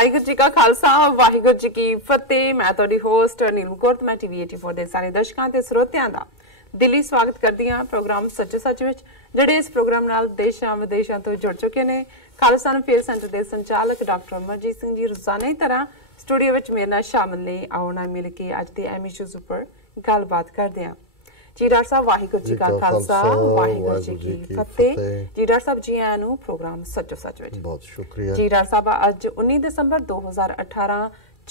वाहिगुरू जी का खालसा वाहिगुरू जी की फतेह। मैं तुहाडी होस्ट नीलम कौर ते मैं TV 84 ਦੇ ਸਾਰੇ ਦਰਸ਼ਕਾਂ ਤੇ ਸਰੋਤਿਆਂ ਦਾ ਦਿਲੀ ਸਵਾਗਤ ਕਰਦੀ ਹਾਂ ਪ੍ਰੋਗਰਾਮ ਸੱਚ ਸੱਚ ਵਿੱਚ, ਜਿਹੜੇ ਇਸ ਪ੍ਰੋਗਰਾਮ ਨਾਲ ਦੇਸ਼ਾਂ ਵਿਦੇਸ਼ਾਂ ਤੋਂ ਜੁੜ ਚੁੱਕੇ ਨੇ। ਖਾਲਸਾ ਫੇਅਰ ਸੈਂਟਰ ਦੇ ਸੰਚਾਲਕ ਡਾਕਟਰ ਅਮਰਜੀਤ ਸਿੰਘ ਜੀ ਰੋਜ਼ਾਨਾ ਦੀ ਤਰ੍ਹਾਂ ਸਟੂਡੀਓ ਵਿੱਚ ਮੇਰੇ ਨਾਲ ਸ਼ਾਮਿਲ ਨੇ। ਆਉਣਾ ਮਿਲ ਕੇ ਅੱਜ ਦੇ ਅਹਿਮ ਇਸ਼ੂਜ਼ ਉੱਪਰ ਗੱਲਬਾਤ ਕਰਦੇ ਹਾਂ। जी डॉक्टर साहब वाहिगुरू जी का खालसा वाहिगुरू जी की फतेह। जी डॉक्टर साहब जी आया नु प्रोग्राम सचो सच विच बहुत शुक्रिया जी। डॉक्टर साहब अज 19 दिसंबर 2018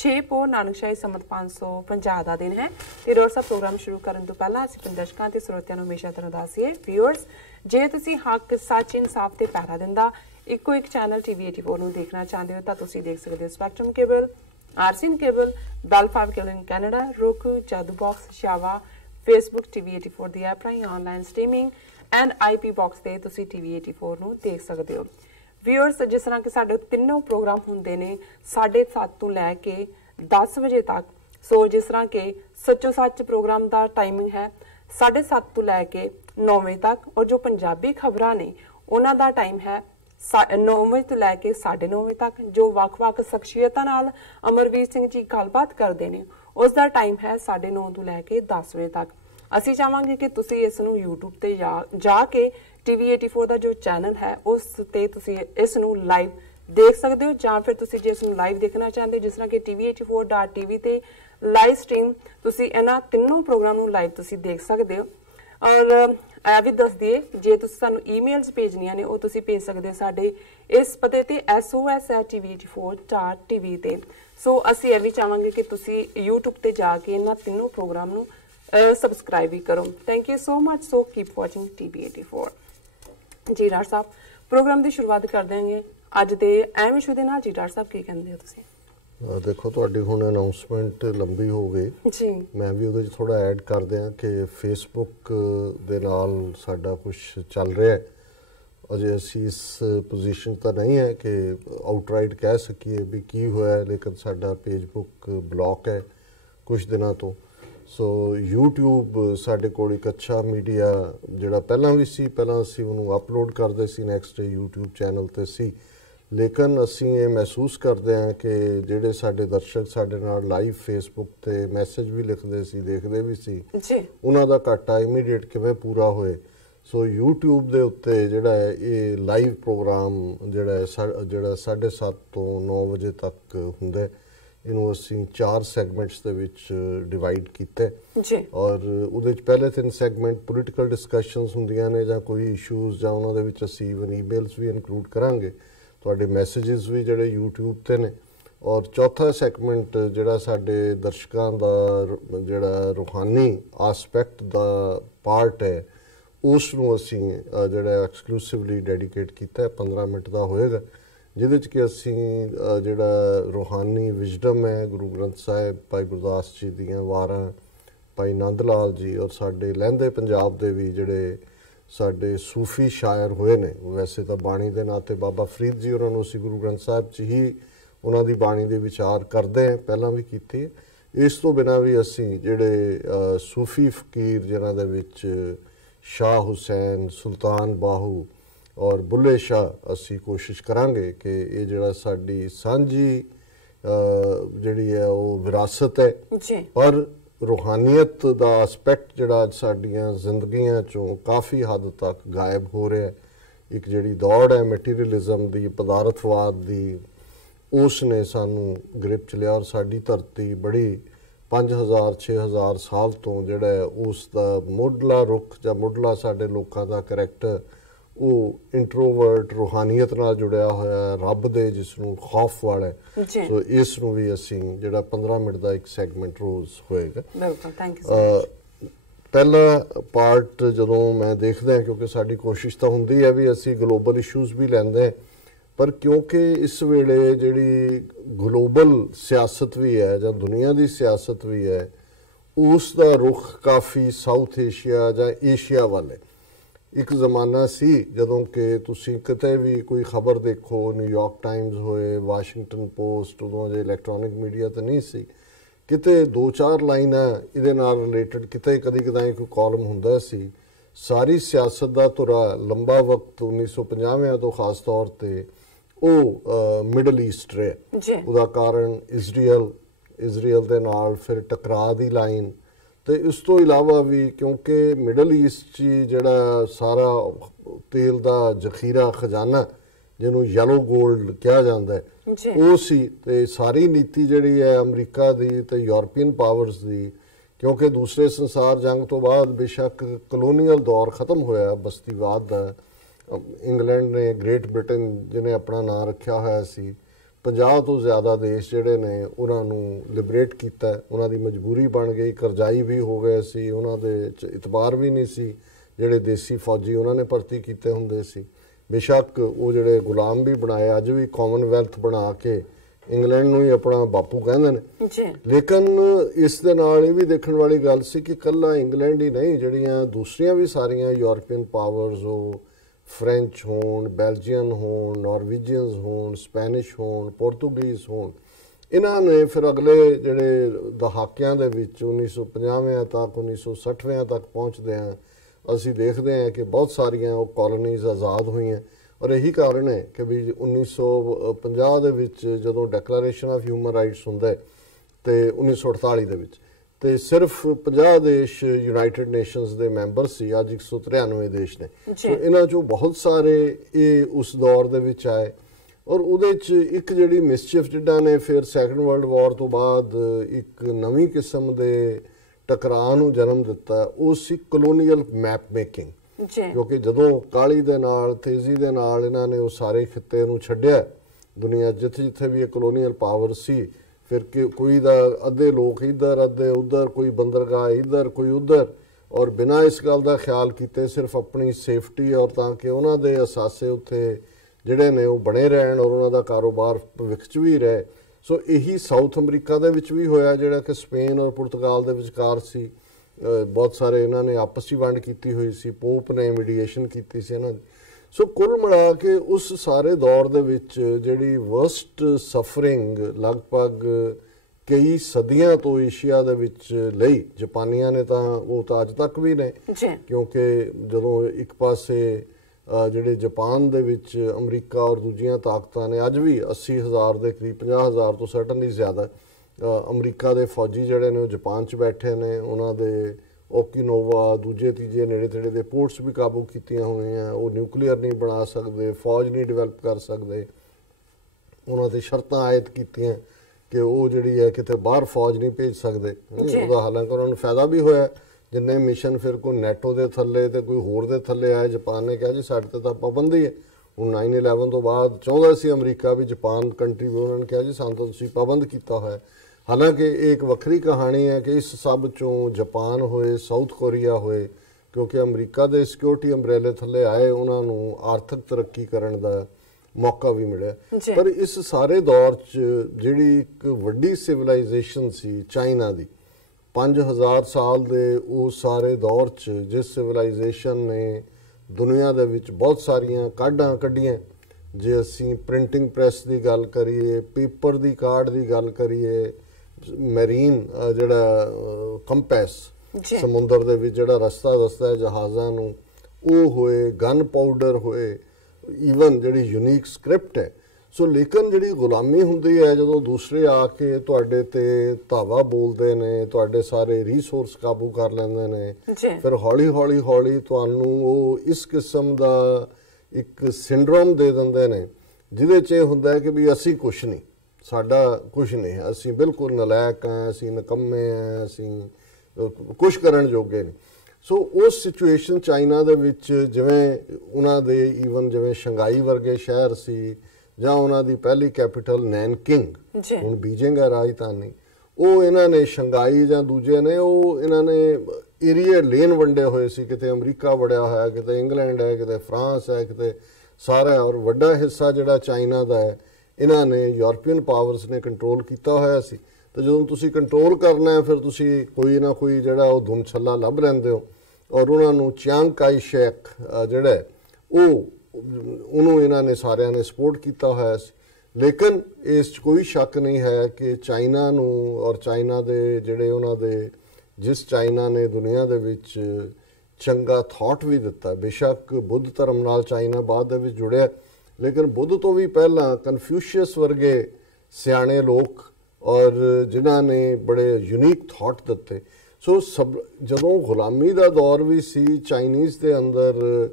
6 ਪੋ ਨਾਨਕਸ਼ਾਹੀ ਸੰਮਤ 550 ਦਾ ਦਿਨ ਹੈ ਤੇ ਡਾਕਟਰ ਸਾਹਿਬ ਪ੍ਰੋਗਰਾਮ ਸ਼ੁਰੂ ਕਰਨ ਤੋਂ ਪਹਿਲਾਂ ਅਸੀਂ ਪੰਜਾਬੀਆਂ ਤੇ ਸਰੋਤਿਆਂ ਨੂੰ ਹਮੇਸ਼ਾ ਤਰ੍ਹਾਂ ਦੱਸੀਏ ਵਿਊਅਰਸ, ਜੇ ਤੁਸੀਂ ਹੱਕ ਸੱਚ ਇਨਸਾਫ ਤੇ ਪਹਿਰਾ ਦਿੰਦਾ ਇੱਕੋ ਇੱਕ ਚੈਨਲ TV 84 ਨੂੰ ਦੇਖਣਾ ਚਾਹੁੰਦੇ ਹੋ ਤਾਂ ਤੁਸੀਂ ਦੇਖ ਸਕਦੇ ਹੋ ਸਪੈਕਟਰਮ ਕੇਬਲ, ਆਰਸੀਨ cable, Bell 5 cable in Canada, roku, Jadoo box, ਸ਼ਾਵਾ, Facebook TV 84 ਦੀ ਐਪ ਰਾਹੀਂ online streaming and IP box ਤੇ ਤੁਸੀਂ TV 84 ਨੂੰ ਦੇਖ ਸਕਦੇ ਹੋ। ਵਿਊਅਰਸ, ਜਿਸ ਤਰ੍ਹਾਂ ਕਿ ਸਾਡੇ ਤਿੰਨੋਂ ਪ੍ਰੋਗਰਾਮ ਹੁੰਦੇ ਨੇ 7:30 ਤੋਂ ਲੈ ਕੇ 10 ਵਜੇ ਤੱਕ। ਸੋ ਜਿਸ ਤਰ੍ਹਾਂ ਕਿ ਸੱਚੋ ਸੱਚ ਪ੍ਰੋਗਰਾਮ ਦਾ ਟਾਈਮਿੰਗ ਹੈ 7:30 ਤੋਂ ਲੈ ਕੇ 9 ਵਜੇ ਤੱਕ, ਔਰ ਜੋ ਪੰਜਾਬੀ ਖਬਰਾਂ ਨੇ ਉਹਨਾਂ ਦਾ ਟਾਈਮ ਹੈ 9 ਵਜੇ ਤੋਂ ਲੈ ਕੇ 9:30 ਵਜੇ ਤੱਕ। ਜੋ ਵੱਖ-ਵੱਖ ਸ਼ਖਸੀਅਤਾਂ ਨਾਲ ਅਮਰਵੀਰ ਸਿੰਘ ਜੀ ਗੱਲਬਾਤ ਕਰਦੇ ਨੇ ਉਸ ਦਾ ਟਾਈਮ ਹੈ 9:30 ਤੋਂ ਲੈ ਕੇ 10 ਵਜੇ ਤੱਕ। ਅਸੀਂ ਚਾਹਾਂਗੇ ਕਿ ਤੁਸੀਂ ਇਸ ਨੂੰ YouTube ਤੇ ਜਾ ਕੇ TV 84 ਦਾ ਜੋ ਚੈਨਲ ਹੈ ਉਸ ਤੇ ਤੁਸੀਂ ਇਸ ਨੂੰ ਲਾਈਵ ਦੇਖ ਸਕਦੇ ਹੋ, ਜਾਂ ਫਿਰ ਤੁਸੀਂ ਜੇ ਇਸ ਨੂੰ ਲਾਈਵ ਦੇਖਣਾ ਚਾਹੁੰਦੇ ਹੋ ਜਿਸ ਤਰ੍ਹਾਂ ਕਿ TV84.tv ਤੇ ਲਾਈਵ ਸਟ੍ਰੀਮ ਤੁਸੀਂ ਇਹਨਾਂ ਤਿੰਨੋਂ ਪ੍ਰੋਗਰਾਮ ਨੂੰ ਲਾਈਵ ਤੁਸੀਂ ਦੇਖ ਸਕਦੇ ਹੋ। ਔਰ ਇਹ ਵੀ ਦੱਸ ਦਈਏ, ਜੇ ਤੁਸੀਂ ਸਾਨੂੰ ਈਮੇਲਸ ਭੇਜਣੀਆਂ ਨੇ ਉਹ ਤੁਸੀਂ ਭੇਜ ਸਕਦੇ ਹੋ ਸਾਡੇ ਇਸ ਪਤੇ ਤੇ sos@tv84.tv ਤੇ। ਸੋ ਅਸੀਂ ਇਹ ਵੀ ਚਾਹਾਂਗੇ ਕਿ ਤੁਸੀਂ YouTube ਤੇ ਜਾ ਕੇ ਇਹਨਾਂ ਤਿੰਨੋਂ ਪ੍ਰੋਗਰਾਮ ਨੂੰ ਸਬਸਕ੍ਰਾइब भी करो। Thank you so much. So keep watching TV 84 जी। डॉक्टर साहब प्रोग्राम की शुरुआत कर देंगे अज दे अहम इशू दे नाल। जी डॉक्टर साहब की कहंदे हो तुसीं? देखो तुहाडी हुण अनाउंसमेंट लंबी हो गई जी, मैं भी उहदे च थोड़ा ऐड कर दियां कि फेसबुक दे नाल साडा कुछ चल रहा है। अजे असीं इस पोजीशन तो नहीं है कि आउटराइट कह सकीए भी की होया, लेकिन साडा फेसबुक ब्लॉक है कुछ दिनों तो। सो यूट्यूब साडे कोल एक अच्छा मीडिया जिहड़ा पहलां भी सी, पहलां असीं उहनूं अपलोड करदे सी नैक्सट डे यूट्यूब चैनल ते सी, लेकिन असीं ये महसूस करदे हां कि जिहड़े साडे दर्शक साडे नाल लाइव फेसबुक ते मैसेज भी लिखदे सी, देखदे भी सी जी, उहनां दा घाटा इमीडिएट किवें पूरा होए। सो यूट्यूब दे उत्ते जिहड़ा है ये लाइव प्रोग्राम जिहड़ा 7:30 तो 9 वजे तक हुंदा है। इनू असीं 4 सैगमेंट्स दे विच डिवाइड कीते और उहदे च पहले 3 सैगमेंट पोलिटिकल डिस्कशनस हुंदियां ने जां कोई इशूज़ जां उहनां दे विच असीं इवन ईमेल्स भी इनकलूड करांगे, तुहाडे मैसेजेस भी जिहड़े यूट्यूब ते ने। और चौथा सैगमेंट जिहड़ा साडे दर्शकां दा जिहड़ा रूहानी आस्पैक्ट दा पार्ट है उस नूं असीं जिहड़ा एक्सक्लूसिवली डेडिकेट कीता है। 15 मिनट दा होएगा जिहदे च कि असीं जिहड़ा रूहानी विजडम है गुरु ग्रंथ साहिब, भाई गुरदास जी दीयां वारां, भाई नंद लाल जी और साडे लਹਿੰਦੇ पंजाब दे भी जिहड़े साडे सूफी शायर होए ने। वैसे तो बाणी दे नाते बाबा फरीद जी उन्हां नूं असीं गुरु ग्रंथ साहिब च ही उन्हां दी बाणी दे विचार करदे हैं, पहलां भी कीती है। इस तो बिना भी असीं जिहड़े सूफी फकीर जिन्हां दे विच शाह हुसैन, सुल्तान बाहू और बुल्ले शाह असी कोशिश करांगे कि ये जिहड़ा साडी सांझी जिहड़ी है वो विरासत है जी, पर रूहानियत दा एस्पैक्ट जिहड़ा साडियां जिंदगियां चों काफ़ी हद तक गायब हो रहा है। एक जिहड़ी दौड़ है मटीरियलिज्म दी, पदार्थवाद दी, उसने सानू ग्रिप च लिया और साडी धरती बड़ी 5000-6000 साल तो जिहड़ा है उस दा मुढ़ला रुख जां मुढ़ला साडे लोकां दा करैक्टर ਉਹ ਇੰਟਰੋਵਰਟ रूहानीयत ਨਾਲ ਜੁੜਿਆ ਹੋਇਆ ਰੱਬ ਦੇ ਜਿਸ ਨੂੰ ਖੌਫ ਵਾਲਾ ਹੈ। ਸੋ ਇਸ ਨੂੰ ਵੀ ਅਸੀਂ ਜਿਹੜਾ 15 ਮਿੰਟ ਦਾ ਇੱਕ ਸੈਗਮੈਂਟ ਰੋਜ਼ ਹੋਏਗਾ। ਬਿਲਕੁਲ, ਥੈਂਕ ਯੂ ਸੋ ਮਚ। ਪਹਿਲਾ ਪਾਰਟ ਜਦੋਂ ਮੈਂ ਦੇਖਦਾ ਹਾਂ, ਕਿਉਂਕਿ ਸਾਡੀ ਕੋਸ਼ਿਸ਼ ਤਾਂ ਹੁੰਦੀ ਹੈ ਵੀ ਅਸੀਂ ਗਲੋਬਲ ਇਸ਼ੂਜ਼ ਵੀ ਲੈਂਦੇ ਹਾਂ, ਪਰ ਕਿਉਂਕਿ ਇਸ ਵੇਲੇ ਜਿਹੜੀ ਗਲੋਬਲ ਸਿਆਸਤ ਵੀ ਹੈ ਜਾਂ ਦੁਨੀਆ ਦੀ ਸਿਆਸਤ ਵੀ ਹੈ ਉਸ ਦਾ ਰੁਖ ਕਾਫੀ ਸਾਊਥ ਏਸ਼ੀਆ ਜਾਂ ਏਸ਼ੀਆ ਵੱਲ ਹੈ। एक जमाना सी जदों कि तुसी किते भी कोई खबर देखो, न्यूयॉर्क टाइम्स होए, वाशिंगटन पोस्ट, उदों जे इलैक्ट्रॉनिक मीडिया तो नहीं सी, किते 2-4 लाइनां इहदे नाल रिलेटेड किते कदी कदाई कोई कॉलम हुंदा सी। सारी सियासत दा तुरा लंबा वक्त 1950 तो खास तौर ते ਉਹ ਮਿਡਲ ਈਸਟ ਰਿਹਾ। ਉਹਦਾ ਕਾਰਨ ਇਜ਼ਰਾਈਲ ਦੇ ਨਾਲ ਫਿਰ ਟਕਰਾਅ ਦੀ ਲਾਈਨ, ਤੇ ਇਸ ਤੋਂ ਇਲਾਵਾ ਵੀ ਕਿਉਂਕਿ ਮਿਡਲ ਈਸਟ 'ਚ ਜਿਹੜਾ ਸਾਰਾ ਤੇਲ ਦਾ ਜ਼ਖੀਰਾ ਖਜ਼ਾਨਾ ਜਿਹਨੂੰ ਯੈਲੋ ਗੋਲਡ ਕਿਹਾ ਜਾਂਦਾ ਹੈ ਉਹ ਸੀ, ਤੇ ਸਾਰੀ ਨੀਤੀ ਜਿਹੜੀ ਹੈ ਅਮਰੀਕਾ ਦੀ ਤੇ ਯੂਰਪੀਅਨ ਪਾਵਰਸ ਦੀ, ਕਿਉਂਕਿ ਦੂਸਰੇ ਸੰਸਾਰ ਜੰਗ ਤੋਂ ਬਾਅਦ ਬੇਸ਼ੱਕ ਕਲੋਨੀਅਲ ਦੌਰ ਖਤਮ ਹੋਇਆ ਬਸਤੀਵਾਦ ਦਾ, ਇੰਗਲੈਂਡ ਨੇ, ਗ੍ਰੇਟ ਬ੍ਰਿਟਨ ਜਿਹਨੇ ਆਪਣਾ ਨਾਂ ਰੱਖਿਆ ਹੋਇਆ ਸੀ, 50 ਤੋਂ ਜ਼ਿਆਦਾ ਦੇਸ਼ ਜਿਹੜੇ ਨੇ ਉਹਨਾਂ ਨੂੰ ਲਿਬਰੇਟ ਕੀਤਾ। ਉਹਨਾਂ ਦੀ ਮਜਬੂਰੀ ਬਣ ਗਈ, ਕਰਜ਼ਾਈ ਵੀ ਹੋ ਗਏ ਸੀ, ਉਹਨਾਂ ਦੇ ਇਤਬਾਰ ਵੀ ਨਹੀਂ ਸੀ, ਜਿਹੜੇ ਦੇਸੀ ਫੌਜੀ ਉਹਨਾਂ ਨੇ ਭਰਤੀ ਕੀਤੇ ਹੁੰਦੇ ਸੀ। ਬੇਸ਼ੱਕ ਉਹ ਜਿਹੜੇ ਗੁਲਾਮ ਵੀ ਬਣਾਏ, ਅੱਜ ਵੀ ਕਾਮਨਵੈਲਥ ਬਣਾ ਕੇ ਇੰਗਲੈਂਡ ਨੂੰ ਹੀ ਆਪਣਾ ਬਾਪੂ ਕਹਿੰਦੇ ਨੇ। ਲੇਕਿਨ ਇਸ ਦੇ ਨਾਲ ਇਹ ਵੀ ਦੇਖਣ ਵਾਲੀ ਗੱਲ ਸੀ ਕਿ ਇਕੱਲਾ ਇੰਗਲੈਂਡ ਹੀ ਨਹੀਂ, ਜਿਹੜੀਆਂ ਦੂਸਰੀਆਂ ਵੀ ਸਾਰੀਆਂ ਯੂਰਪੀਅਨ ਪਾਵਰਸ, ਉਹ ਫ੍ਰੈਂਚ ਹੋਣ, ਬੈਲਜੀਅਨ ਹੋਣ, ਨਾਰਵੀਜੀਅਨਸ ਹੋਣ, ਸਪੈਨਿਸ਼ ਹੋਣ, ਪੋਰਤੁਗੀਜ਼ ਹੋਣ, ਇਹਨਾਂ ਨੇ ਫਿਰ ਅਗਲੇ ਜਿਹੜੇ ਦਹਾਕਿਆਂ ਦੇ ਵਿੱਚ 1950 ਤੱਕ 1960 ਤੱਕ ਪਹੁੰਚਦੇ ਆ ਅਸੀਂ ਦੇਖਦੇ ਹਾਂ ਕਿ ਬਹੁਤ ਸਾਰੀਆਂ ਉਹ ਕਾਲੋਨੀਜ਼ ਆਜ਼ਾਦ ਹੋਈਆਂ। ਔਰ ਇਹੀ ਕਾਰਨ ਹੈ ਕਿ ਵੀ 1950 ਦੇ ਵਿੱਚ ਜਦੋਂ ਡੈਕਲੇਰੇਸ਼ਨ ਆਫ ਹਿਊਮਨ ਰਾਈਟਸ ਹੁੰਦਾ ਤੇ 1948 ਦੇ ਵਿੱਚ, ਤੇ ਸਿਰਫ 50 ਦੇਸ਼ ਯੂਨਾਈਟਿਡ ਨੇਸ਼ਨਸ ਦੇ ਮੈਂਬਰ ਸੀ, ਅੱਜ 193 ਦੇਸ਼ ਨੇ। ਸੋ ਇਹਨਾਂ ਚੋਂ ਬਹੁਤ ਸਾਰੇ ਇਹ ਉਸ ਦੌਰ ਦੇ ਵਿੱਚ ਆਏ, ਔਰ ਉਹਦੇ 'ਚ ਇੱਕ ਜਿਹੜੀ ਮਿਸਚਿਫ ਜਿੱਦਾਂ ਨੇ ਫਿਰ ਸੈਕੰਡ ਵਰਲਡ ਵਾਰ ਤੋਂ ਬਾਅਦ ਇੱਕ ਨਵੀਂ ਕਿਸਮ ਦੇ ਟਕਰਾਅ ਨੂੰ ਜਨਮ ਦਿੱਤਾ, ਉਹ ਸੀ ਕਲੋਨੀਅਲ ਮੈਪ ਮੇਕਿੰਗ। ਕਿਉਂਕਿ ਜਦੋਂ ਕਾਹਲੀ ਦੇ ਨਾਲ, ਤੇਜ਼ੀ ਦੇ ਨਾਲ ਇਹਨਾਂ ਨੇ ਉਹ ਸਾਰੇ ਖਿੱਤੇ ਨੂੰ ਛੱਡਿਆ, ਦੁਨੀਆ ਜਿੱਥੇ ਜਿੱਥੇ ਵੀ ਇਹ ਕਲੋਨੀਅਲ ਪਾਵਰ ਸੀ, ਫਿਰ ਕੋਈ ਦਾ ਅੱਧੇ ਲੋਕ ਇੱਧਰ ਅੱਧੇ ਉੱਧਰ, ਕੋਈ ਬੰਦਰਗਾਹ ਇੱਧਰ ਕੋਈ ਉੱਧਰ, ਔਰ ਬਿਨਾਂ ਇਸ ਗੱਲ ਦਾ ਖਿਆਲ ਕੀਤੇ ਸਿਰਫ ਆਪਣੀ ਸੇਫਟੀ ਔਰ ਤਾਂ ਕਿ ਉਹਨਾਂ ਦੇ ਅਸਾਸੇ ਉੱਥੇ ਜਿਹੜੇ ਨੇ ਉਹ ਬਣੇ ਰਹਿਣ ਔਰ ਉਹਨਾਂ ਦਾ ਕਾਰੋਬਾਰ ਭਵਿੱਖ 'ਚ ਵੀ ਰਹੇ। ਸੋ ਇਹੀ ਸਾਊਥ ਅਮਰੀਕਾ ਦੇ ਵਿੱਚ ਵੀ ਹੋਇਆ, ਜਿਹੜਾ ਕਿ ਸਪੇਨ ਔਰ ਪੁਰਤਗਾਲ ਦੇ ਵਿਚਕਾਰ ਸੀ। ਬਹੁਤ ਸਾਰੇ ਇਹਨਾਂ ਨੇ ਆਪਸ 'ਚ ਵੰਡ ਕੀਤੀ ਹੋਈ ਸੀ, ਪੋਪ ਨੇ ਮੀਡੀਏਸ਼ਨ ਕੀਤੀ ਸੀ ਇਹਨਾਂ ਦੀ। ਸੋ ਕੁੱਲ ਮਿਲਾ ਕੇ ਉਸ ਸਾਰੇ ਦੌਰ ਦੇ ਵਿੱਚ ਜਿਹੜੀ ਵਰਸਟ ਸਫਰਿੰਗ ਲਗਭਗ ਕਈ ਸਦੀਆਂ ਤੋਂ ਏਸ਼ੀਆ ਦੇ ਵਿੱਚ ਲਈ ਜਾਪਾਨੀਆਂ ਨੇ, ਤਾਂ ਉਹ ਤਾਂ ਅੱਜ ਤੱਕ ਵੀ ਨੇ, ਕਿਉਂਕਿ ਜਦੋਂ ਇੱਕ ਪਾਸੇ ਜਿਹੜੇ ਜਾਪਾਨ ਦੇ ਵਿੱਚ ਅਮਰੀਕਾ ਔਰ ਦੂਜੀਆਂ ਤਾਕਤਾਂ ਨੇ ਅੱਜ ਵੀ 80,000 ਦੇ ਕਰੀਬ, 50,000 ਤੋਂ ਸਰਟਨਲੀ ਜ਼ਿਆਦਾ ਅਮਰੀਕਾ ਦੇ ਫੌਜੀ ਜਿਹੜੇ ਨੇ ਉਹ ਜਾਪਾਨ 'ਚ ਬੈਠੇ ਨੇ, ਉਹਨਾਂ ਦੇ ਓਕੀਨੋਵਾ ਦੂਜੇ ਤੀਜੇ ਨੇੜੇ ਤੇੜੇ ਦੇ ਪੋਰਟਸ ਵੀ ਕਾਬੂ ਕੀਤੀਆਂ ਹੋਈਆਂ। ਉਹ ਨਿਊਕਲੀਅਰ ਨਹੀਂ ਬਣਾ ਸਕਦੇ, ਫੌਜ ਨਹੀਂ ਡਿਵੈਲਪ ਕਰ ਸਕਦੇ, ਉਹਨਾਂ ਤੇ ਸ਼ਰਤਾਂ ਆਇਦ ਕੀਤੀਆਂ ਕਿ ਉਹ ਜਿਹੜੀ ਹੈ ਕਿਤੇ ਬਾਹਰ ਫੌਜ ਨਹੀਂ ਭੇਜ ਸਕਦੇ। ਉਹਦਾ ਹਾਲਾਂਕਿ ਉਹਨਾਂ ਨੂੰ ਫਾਇਦਾ ਵੀ ਹੋਇਆ, ਜਿੰਨੇ ਮਿਸ਼ਨ ਫਿਰ ਕੋਈ ਨੈਟੋ ਦੇ ਥੱਲੇ ਤੇ ਕੋਈ ਹੋਰ ਦੇ ਥੱਲੇ ਆਏ, ਜਾਪਾਨ ਨੇ ਕਿਹਾ ਜੀ ਸਾਡੇ ਤੇ ਤਾਂ ਪਾਬੰਦੀ ਹੈ। ਹੁਣ 9/11 ਤੋਂ ਬਾਅਦ ਚਾਹੁੰਦਾ ਸੀ ਅਮਰੀਕਾ ਵੀ ਜਾਪਾਨ ਕੰਟਰੀ ਵੀ, ਉਹਨਾਂ ਨੇ ਕਿਹਾ ਜੀ ਸਾਨੂੰ ਤਾਂ ਤੁਸੀਂ ਪਾਬੰਦ ਕੀਤਾ ਹੋਇਆ। ਹਾਲਾਂਕਿ ਇਹ ਇੱਕ ਵੱਖਰੀ ਕਹਾਣੀ ਹੈ ਕਿ ਇਸ ਸਭ ਚੋਂ ਜਾਪਾਨ ਹੋਏ, ਸਾਊਥ ਕੋਰੀਆ ਹੋਏ, ਕਿਉਂਕਿ ਅਮਰੀਕਾ ਦੇ ਸਿਕਿਉਰਿਟੀ ਅੰਬਰੇਲੇ ਥੱਲੇ ਆਏ, ਉਹਨਾਂ ਨੂੰ ਆਰਥਿਕ ਤਰੱਕੀ ਕਰਨ ਦਾ ਮੌਕਾ ਵੀ ਮਿਲਿਆ। ਪਰ ਇਸ ਸਾਰੇ ਦੌਰ 'ਚ ਜਿਹੜੀ ਇੱਕ ਵੱਡੀ ਸਿਵਲਾਈਜੇਸ਼ਨ ਸੀ ਚਾਈਨਾ ਦੀ, 5000 ਸਾਲ ਦੇ ਉਸ ਸਾਰੇ ਦੌਰ 'ਚ ਜਿਸ ਸਿਵਲਾਈਜੇਸ਼ਨ ਨੇ ਦੁਨੀਆ ਦੇ ਵਿੱਚ ਬਹੁਤ ਸਾਰੀਆਂ ਕਾਢਾਂ ਕੱਢੀਆਂ, ਜੇ ਅਸੀਂ ਪ੍ਰਿੰਟਿੰਗ ਪ੍ਰੈਸ ਦੀ ਗੱਲ ਕਰੀਏ, ਪੇਪਰ ਦੀ ਕਾਢ ਦੀ ਗੱਲ ਕਰੀਏ, ਮੈਰੀਨ ਜਿਹੜਾ ਕੰਪੈਸ ਸਮੁੰਦਰ ਦੇ ਵਿੱਚ ਜਿਹੜਾ ਰਸਤਾ ਦੱਸਦਾ ਹੈ ਜਹਾਜ਼ਾਂ ਨੂੰ, ਉਹ ਹੋਏ, ਗਨ ਪਾਊਡਰ ਹੋਏ, ਈਵਨ ਜਿਹੜੀ ਯੂਨੀਕ ਸਕ੍ਰਿਪਟ ਹੈ। ਸੋ ਲੇਕਿਨ ਜਿਹੜੀ ਗੁਲਾਮੀ ਹੁੰਦੀ ਹੈ, ਜਦੋਂ ਦੂਸਰੇ ਆ ਕੇ ਤੁਹਾਡੇ ਤੇ ਧਾਵਾ ਬੋਲਦੇ ਨੇ, ਤੁਹਾਡੇ ਸਾਰੇ ਰਿਸੋਰਸ ਕਾਬੂ ਕਰ ਲੈਂਦੇ ਨੇ, ਫਿਰ ਹੌਲੀ ਹੌਲੀ ਹੌਲੀ ਤੁਹਾਨੂੰ ਉਹ ਇਸ ਕਿਸਮ ਦਾ ਇੱਕ ਸਿੰਡਰੋਮ ਦੇ ਦਿੰਦੇ ਨੇ, ਜਿਹਦੇ 'ਚ ਇਹ ਹੁੰਦਾ ਹੈ ਕਿ ਵੀ ਅਸੀਂ ਕੁਛ ਨਹੀਂ, ਸਾਡਾ ਕੁਛ ਨਹੀਂ, ਅਸੀਂ ਬਿਲਕੁਲ ਨਲਾਇਕ ਹਾਂ, ਅਸੀਂ ਨਿਕੰਮੇ ਹਾਂ, ਅਸੀਂ ਕੁਛ ਕਰਨ ਜੋਗੇ ਨਹੀਂ। ਸੋ ਉਸ ਸਿਚੁਏਸ਼ਨ ਚਾਈਨਾ ਦੇ ਵਿੱਚ ਜਿਵੇਂ ਉਹਨਾਂ ਦੇ ਈਵਨ ਜਿਵੇਂ ਸ਼ੰਘਾਈ ਵਰਗੇ ਸ਼ਹਿਰ ਸੀ, ਜਾਂ ਉਹਨਾਂ ਦੀ ਪਹਿਲੀ ਕੈਪੀਟਲ ਨੈਨਕਿੰਗ, ਹੁਣ ਬੀਜਿੰਗ ਹੈ ਰਾਜਧਾਨੀ, ਉਹ ਇਹਨਾਂ ਨੇ ਸ਼ੰਘਾਈ ਜਾਂ ਦੂਜੇ ਨੇ ਉਹ ਇਹਨਾਂ ਨੇ ਏਰੀਏ ਲੇਨ ਵੰਡੇ ਹੋਏ ਸੀ, ਕਿਤੇ ਅਮਰੀਕਾ ਵੜਿਆ ਹੋਇਆ, ਕਿਤੇ ਇੰਗਲੈਂਡ ਹੈ, ਕਿਤੇ ਫਰਾਂਸ ਹੈ, ਕਿਤੇ ਸਾਰਾ, ਔਰ ਵੱਡਾ ਹਿੱਸਾ ਜਿਹੜਾ ਚਾਈਨਾ ਦਾ ਹੈ ਇਹਨਾਂ ਨੇ ਯੂਰਪੀਅਨ ਪਾਵਰਸ ਨੇ ਕੰਟਰੋਲ ਕੀਤਾ ਹੋਇਆ ਸੀ। ਤੇ ਜਦੋਂ ਤੁਸੀਂ ਕੰਟਰੋਲ ਕਰਨਾ ਹੈ, ਫਿਰ ਤੁਸੀਂ ਕੋਈ ਨਾ ਕੋਈ ਜਿਹੜਾ ਉਹ ਧੁੰਮ ਛੱਲਾ ਲੱਭ ਲੈਂਦੇ ਹੋ, ਔਰ ਉਹਨਾਂ ਨੂੰ ਚਿਆਂਗ ਕਾਈ ਸ਼ੈਕ ਜਿਹੜਾ ਉਹਨੂੰ ਇਹਨਾਂ ਨੇ ਸਾਰਿਆਂ ਨੇ ਸਪੋਰਟ ਕੀਤਾ ਹੋਇਆ ਸੀ। ਲੇਕਿਨ ਇਸ 'ਚ ਕੋਈ ਸ਼ੱਕ ਨਹੀਂ ਹੈ ਕਿ ਚਾਈਨਾ ਨੂੰ ਔਰ ਚਾਈਨਾ ਦੇ ਜਿਹੜੇ ਉਹਨਾਂ ਦੇ ਜਿਸ ਚਾਈਨਾ ਨੇ ਦੁਨੀਆ ਦੇ ਵਿੱਚ ਚੰਗਾ ਥਾਟ ਵੀ ਦਿੱਤਾ, ਬੇਸ਼ੱਕ ਬੁੱਧ ਧਰਮ ਨਾਲ ਚਾਈਨਾ ਬਾਅਦ ਦੇ ਵਿੱਚ ਜੁੜਿਆ, ਲੇਕਿਨ ਬੁੱਧ ਤੋਂ ਵੀ ਪਹਿਲਾਂ ਕਨਫਿਊਸ਼ੀਅਸ ਵਰਗੇ ਸਿਆਣੇ ਲੋਕ ਔਰ ਜਿਨ੍ਹਾਂ ਨੇ ਬੜੇ ਯੂਨੀਕ ਥਾਟ ਦਿੱਤੇ। ਸੋ ਜਦੋਂ ਗੁਲਾਮੀ ਦਾ ਦੌਰ ਵੀ ਸੀ ਚਾਈਨੀਜ਼ ਦੇ ਅੰਦਰ,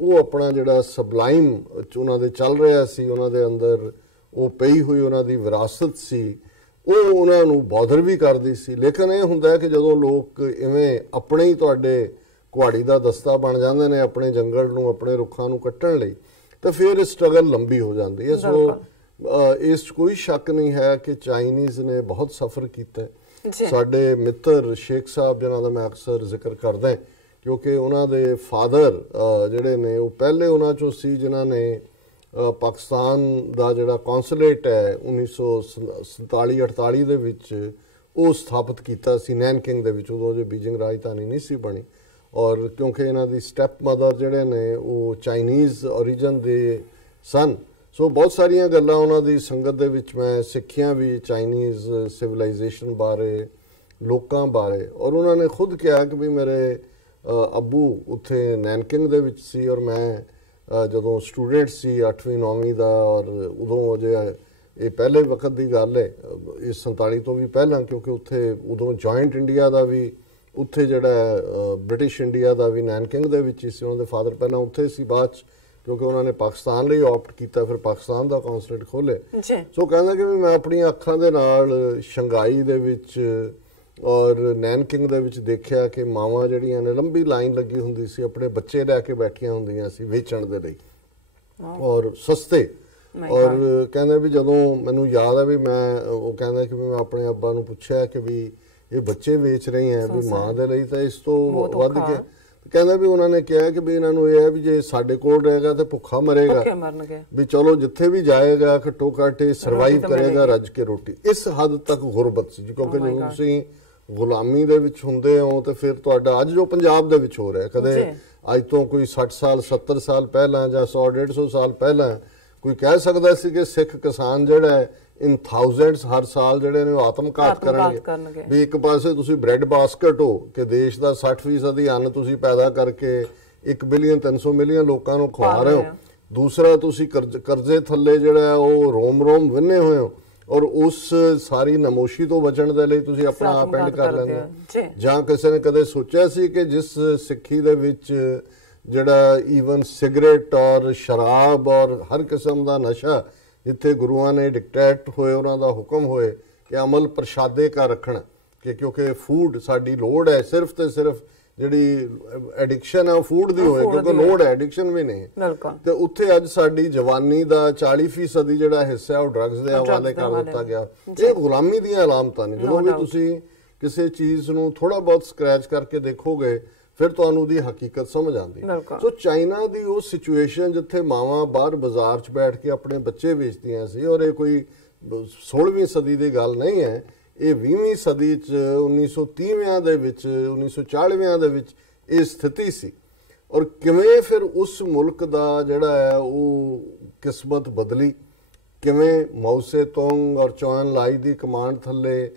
ਉਹ ਆਪਣਾ ਜਿਹੜਾ ਸਬਲਾਈਮ ਉਹਨਾਂ ਦੇ ਚੱਲ ਰਿਹਾ ਸੀ, ਉਹਨਾਂ ਦੇ ਅੰਦਰ ਉਹ ਪਈ ਹੋਈ ਉਹਨਾਂ ਦੀ ਵਿਰਾਸਤ ਸੀ, ਉਹ ਉਹਨਾਂ ਨੂੰ ਬੌਦਰ ਵੀ ਕਰਦੀ ਸੀ। ਲੇਕਿਨ ਇਹ ਹੁੰਦਾ ਕਿ ਜਦੋਂ ਲੋਕ ਇਵੇਂ ਆਪਣੇ ਹੀ ਤੁਹਾਡੇ ਕੁਹਾੜੀ ਦਾ ਦਸਤਾ ਬਣ ਜਾਂਦੇ ਨੇ ਆਪਣੇ ਜੰਗਲ ਨੂੰ, ਆਪਣੇ ਰੁੱਖਾਂ ਨੂੰ ਕੱਟਣ ਲਈ, ਤਾਂ ਫਿਰ ਇਹ ਸਟਰਗਲ ਲੰਬੀ ਹੋ ਜਾਂਦੀ ਹੈ। ਸੋ ਇਸ 'ਚ ਕੋਈ ਸ਼ੱਕ ਨਹੀਂ ਹੈ ਕਿ ਚਾਈਨੀਜ਼ ਨੇ ਬਹੁਤ ਸਫ਼ਰ ਕੀਤਾ। ਸਾਡੇ ਮਿੱਤਰ ਸ਼ੇਖ ਸਾਹਿਬ ਜਿਨ੍ਹਾਂ ਦਾ ਮੈਂ ਅਕਸਰ ਜ਼ਿਕਰ ਕਰਦਾ, ਕਿਉਂਕਿ ਉਹਨਾਂ ਦੇ ਫਾਦਰ ਜਿਹੜੇ ਨੇ ਉਹ ਪਹਿਲੇ ਉਹਨਾਂ 'ਚੋਂ ਸੀ ਜਿਨ੍ਹਾਂ ਨੇ ਪਾਕਿਸਤਾਨ ਦਾ ਜਿਹੜਾ ਕੌਂਸੂਲੇਟ ਹੈ 1947-48 ਦੇ ਵਿੱਚ ਉਹ ਸਥਾਪਿਤ ਕੀਤਾ ਸੀ ਨੈਨਕਿੰਗ ਦੇ ਵਿੱਚ। ਉਦੋਂ ਜੇ ਬੀਜਿੰਗ ਰਾਜਧਾਨੀ ਨਹੀਂ ਸੀ ਬਣੀ, ਔਰ ਕਿਉਂਕਿ ਇਹਨਾਂ ਦੀ ਸਟੈਪ ਮਦਰ ਜਿਹੜੇ ਨੇ ਉਹ ਚਾਈਨੀਜ਼ ਓਰੀਜਨ ਦੇ ਸਨ। ਸੋ ਬਹੁਤ ਸਾਰੀਆਂ ਗੱਲਾਂ ਉਹਨਾਂ ਦੀ ਸੰਗਤ ਦੇ ਵਿੱਚ ਮੈਂ ਸਿੱਖੀਆਂ ਵੀ ਚਾਈਨੀਜ਼ ਸਿਵਲਾਈਜੇਸ਼ਨ ਬਾਰੇ, ਲੋਕਾਂ ਬਾਰੇ। ਔਰ ਉਹਨਾਂ ਨੇ ਖੁਦ ਕਿਹਾ ਕਿ ਵੀ ਮੇਰੇ ਅੱਬੂ ਉੱਥੇ ਨੈਨਕਿੰਗ ਦੇ ਵਿੱਚ ਸੀ ਔਰ ਮੈਂ ਜਦੋਂ ਸਟੂਡੈਂਟ ਸੀ 8ਵੀਂ 9ਵੀਂ ਦਾ, ਔਰ ਉਦੋਂ ਜੇ ਇਹ ਪਹਿਲੇ ਵਕਤ ਦੀ ਗੱਲ ਹੈ, ਇਹ 47 ਤੋਂ ਵੀ ਪਹਿਲਾਂ, ਕਿਉਂਕਿ ਉੱਥੇ ਉਦੋਂ ਜੁਆਇੰਟ ਇੰਡੀਆ ਦਾ ਵੀ ਉੱਥੇ ਜਿਹੜਾ ਬ੍ਰਿਟਿਸ਼ ਇੰਡੀਆ ਦਾ ਵੀ ਨੈਨਕਿੰਗ ਦੇ ਵਿੱਚ ਹੀ ਸੀ। ਉਹਨਾਂ ਦੇ ਫਾਦਰ ਪਹਿਲਾਂ ਉੱਥੇ ਸੀ, ਬਾਅਦ 'ਚ ਕਿਉਂਕਿ ਉਹਨਾਂ ਨੇ ਪਾਕਿਸਤਾਨ ਲਈ ਆਪਟ ਕੀਤਾ, ਫਿਰ ਪਾਕਿਸਤਾਨ ਦਾ ਕੌਂਸੂਲੇਟ ਖੋਲ੍ਹੇ। ਸੋ ਕਹਿੰਦਾ ਕਿ ਮੈਂ ਆਪਣੀਆਂ ਅੱਖਾਂ ਦੇ ਨਾਲ ਸ਼ੰਘਾਈ ਦੇ ਵਿੱਚ ਔਰ ਨੈਨਕਿੰਗ ਦੇ ਵਿੱਚ ਦੇਖਿਆ ਕਿ ਮਾਵਾਂ ਜਿਹੜੀਆਂ ਨੇ ਲੰਬੀ ਲਾਈਨ ਲੱਗੀ ਹੁੰਦੀ ਸੀ, ਆਪਣੇ ਬੱਚੇ ਲੈ ਕੇ ਬੈਠੀਆਂ ਹੁੰਦੀਆਂ ਸੀ ਵੇਚਣ ਦੇ ਲਈ, ਔਰ ਸਸਤੇ। ਔਰ ਕਹਿੰਦਾ ਵੀ ਜਦੋਂ ਮੈਨੂੰ ਯਾਦ ਹੈ ਵੀ ਮੈਂ, ਉਹ ਕਹਿੰਦਾ ਕਿ ਮੈਂ ਆਪਣੇ ਅੱਬਾ ਨੂੰ ਪੁੱਛਿਆ ਕਿ ਵੀ ਇਹ ਬੱਚੇ ਵੇਚ ਰਹੇ ਹੈ ਵੀ ਮਾਂ ਦੇ ਲਈ ਤਾਂ ਇਸ ਤੋਂ ਵੱਧ ਕੇ, ਕਹਿੰਦਾ ਵੀ ਉਹਨਾਂ ਨੇ ਕਿਹਾ ਕਿ ਵੀ ਇਹਨਾਂ ਨੂੰ ਇਹ ਹੈ ਵੀ ਜੇ ਸਾਡੇ ਕੋਲ ਰਹੇਗਾ ਤੇ ਭੁੱਖਾ ਮਰੇਗਾ, ਵੀ ਚਲੋ ਜਿੱਥੇ ਵੀ ਜਾਏਗਾ ਘੱਟੋ ਘੱਟ ਸਰਵਾਈਵ ਕਰੇਗਾ ਰੱਜ ਕੇ ਰੋਟੀ। ਇਸ ਹੱਦ ਤੱਕ ਗੁਰਬਤ ਸੀ, ਕਿਉਂਕਿ ਜਦੋਂ ਤੁਸੀਂ ਗੁਲਾਮੀ ਦੇ ਵਿੱਚ ਹੁੰਦੇ ਹੋ ਤੇ ਫਿਰ ਤੁਹਾਡਾ ਅੱਜ ਜੋ ਪੰਜਾਬ ਦੇ ਵਿੱਚ ਹੋ ਰਿਹਾ, ਕਦੇ ਅੱਜ ਤੋਂ ਕੋਈ 60 ਸਾਲ 70 ਸਾਲ ਪਹਿਲਾਂ ਜਾਂ 100-150 ਸਾਲ ਪਹਿਲਾਂ ਕੋਈ ਕਹਿ ਸਕਦਾ ਸੀ ਕਿ ਸਿੱਖ ਕਿਸਾਨ ਜਿਹੜਾ ਹੈ ਇਨ ਥਾਊਜ਼ੈਂਡਸ ਹਰ ਸਾਲ ਜਿਹੜੇ ਨੇ ਆਤਮਘਾਤ ਕਰਨਗੇ। ਵੀ ਇੱਕ ਪਾਸੇ ਤੁਸੀਂ ਬ੍ਰੈਡ ਬਾਸਕਟ ਹੋ ਕਿ ਦੇਸ਼ ਦਾ 60% ਹੀ ਅੰਨ ਤੁਸੀਂ ਪੈਦਾ ਕਰਕੇ 1 ਬਿਲੀਅਨ 300 ਮਿਲੀਅਨ ਲੋਕਾਂ ਨੂੰ ਖਵਾ ਰਹੇ ਹੋ, ਦੂਸਰਾ ਤੁਸੀਂ ਕਰਜ਼ੇ ਥੱਲੇ ਜਿਹੜਾ ਉਹ ਰੋਮ ਵਿੰਨੇ ਹੋਏ ਹੋ, ਔਰ ਉਸ ਸਾਰੀ ਨਮੋਸ਼ੀ ਤੋਂ ਬਚਣ ਦੇ ਲਈ ਤੁਸੀਂ ਆਪਣਾ ਆਪ ਐਂਡ ਕਰ ਲੈਂਦੇ ਹੋ। ਜਾਂ ਕਿਸੇ ਨੇ ਕਦੇ ਸੋਚਿਆ ਸੀ ਕਿ ਜਿਸ ਸਿੱਖੀ ਦੇ ਵਿੱਚ ਜਿਹੜਾ ਈਵਨ ਸਿਗਰਟ ਔਰ ਸ਼ਰਾਬ ਔਰ ਹਰ ਕਿਸਮ ਦਾ ਨਸ਼ਾ, ਜਿੱਥੇ ਗੁਰੂਆਂ ਨੇ ਡਿਕਟੇਟ ਹੋਏ, ਉਹਨਾਂ ਦਾ ਹੁਕਮ ਹੋਏ ਕਿ ਅਮਲ ਪ੍ਰਸ਼ਾਦੇ ਕਾ ਰੱਖਣਾ, ਕਿ ਕਿਉਂਕਿ ਫੂਡ ਸਾਡੀ ਲੋੜ ਹੈ, ਸਿਰਫ ਤੇ ਸਿਰਫ ਜਿਹੜੀ ਐਡਿਕਸ਼ਨ ਹੈ ਉਹ ਫੂਡ ਦੀ ਹੋਏ, ਕਿਉਂਕਿ ਲੋੜ ਹੈ, ਐਡਿਕਸ਼ਨ ਵੀ ਨਹੀਂ। ਤੇ ਉੱਥੇ ਅੱਜ ਸਾਡੀ ਜਵਾਨੀ ਦਾ 40% ਜਿਹੜਾ ਹਿੱਸਾ ਉਹ ਡਰੱਗਸ ਦੇ ਹਵਾਲੇ ਕਰ ਦਿੱਤਾ ਗਿਆ। ਇਹ ਗੁਲਾਮੀ ਦੀਆਂ ਅਲਾਮਤਾਂ ਨੇ। ਜਦੋਂ ਵੀ ਤੁਸੀਂ ਕਿਸੇ ਚੀਜ਼ ਨੂੰ ਥੋੜਾ ਬਹੁਤ ਸਕ੍ਰੈਚ ਕਰਕੇ ਦੇਖੋਗੇ ਫਿਰ ਤੁਹਾਨੂੰ ਉਹਦੀ ਹਕੀਕਤ ਸਮਝ ਆਉਂਦੀ। ਸੋ ਚਾਈਨਾ ਦੀ ਉਹ ਸਿਚੁਏਸ਼ਨ ਜਿੱਥੇ ਮਾਵਾਂ ਬਾਹਰ ਬਾਜ਼ਾਰ 'ਚ ਬੈਠ ਕੇ ਆਪਣੇ ਬੱਚੇ ਵੇਚਦੀਆਂ ਸੀ, ਔਰ ਇਹ ਕੋਈ 16ਵੀਂ ਸਦੀ ਦੀ ਗੱਲ ਨਹੀਂ ਹੈ, ਇਹ 20ਵੀਂ ਸਦੀ 'ਚ 1930ਵਿਆਂ ਦੇ ਵਿੱਚ 1940ਵਿਆਂ ਦੇ ਵਿੱਚ ਇਹ ਸਥਿਤੀ ਸੀ। ਔਰ ਕਿਵੇਂ ਫਿਰ ਉਸ ਮੁਲਕ ਦਾ ਜਿਹੜਾ ਹੈ ਉਹ ਕਿਸਮਤ ਬਦਲੀ, ਕਿਵੇਂ ਮਾਓ ਸੇ ਤੁੰਗ ਔਰ ਚੌ ਐਨ ਲਾਈ ਦੀ ਕਮਾਂਡ ਥੱਲੇ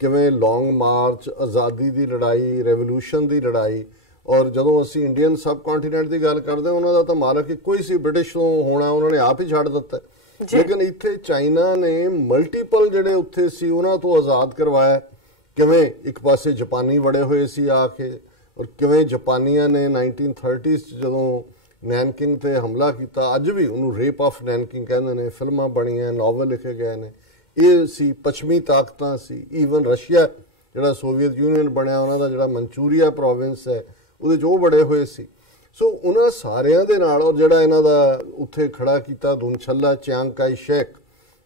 ਕਿਵੇਂ ਲੌਂਗ ਮਾਰਚ, ਆਜ਼ਾਦੀ ਦੀ ਲੜਾਈ, ਰੈਵੋਲੂਸ਼ਨ ਦੀ ਲੜਾਈ। ਔਰ ਜਦੋਂ ਅਸੀਂ ਇੰਡੀਅਨ ਸਬ ਕੰਟੀਨੈਂਟ ਦੀ ਗੱਲ ਕਰਦੇ ਉਹਨਾਂ ਦਾ ਤਾਂ ਮਾਲਕ ਇੱਕੋ ਹੀ ਸੀ, ਬ੍ਰਿਟਿਸ਼ ਤੋਂ ਹੋਣਾ ਉਹਨਾਂ ਨੇ ਆਪ ਹੀ ਛੱਡ ਦਿੱਤਾ। ਲੇਕਿਨ ਇੱਥੇ ਚਾਈਨਾ ਨੇ ਮਲਟੀਪਲ ਜਿਹੜੇ ਉੱਥੇ ਸੀ ਉਹਨਾਂ ਤੋਂ ਆਜ਼ਾਦ ਕਰਵਾਇਆ। ਕਿਵੇਂ ਇੱਕ ਪਾਸੇ ਜਾਪਾਨੀ ਵੜੇ ਹੋਏ ਸੀ ਆ ਕੇ, ਔਰ ਕਿਵੇਂ ਜਾਪਾਨੀਆਂ ਨੇ 1930s ਜਦੋਂ ਨੈਨਕਿੰਗ ਤੇ ਹਮਲਾ ਕੀਤਾ, ਅੱਜ ਵੀ ਉਹਨੂੰ ਰੇਪ ਆਫ ਨੈਨਕਿੰਗ ਕਹਿੰਦੇ ਨੇ, ਫਿਲਮਾਂ ਬਣੀਆਂ, ਨਾਵਲ ਲਿਖੇ ਗਏ ਨੇ। ਇਹ ਸੀ ਪੱਛਮੀ ਤਾਕਤਾਂ ਸੀ, ਈਵਨ ਰਸ਼ੀਆ ਜਿਹੜਾ ਸੋਵੀਅਤ ਯੂਨੀਅਨ ਬਣਿਆ, ਉਹਨਾਂ ਦਾ ਜਿਹੜਾ ਮਨਚੂਰੀਆ ਪ੍ਰੋਵਿੰਸ ਹੈ ਉਹਦੇ 'ਚ ਉਹ ਬੜੇ ਹੋਏ ਸੀ। ਸੋ ਉਹਨਾਂ ਸਾਰਿਆਂ ਦੇ ਨਾਲ, ਔਰ ਜਿਹੜਾ ਇਹਨਾਂ ਦਾ ਉੱਥੇ ਖੜਾ ਕੀਤਾ ਦੁਨਛੱਲਾ ਚਿਆਂਗ ਕਾਈ ਸ਼ੇਕ,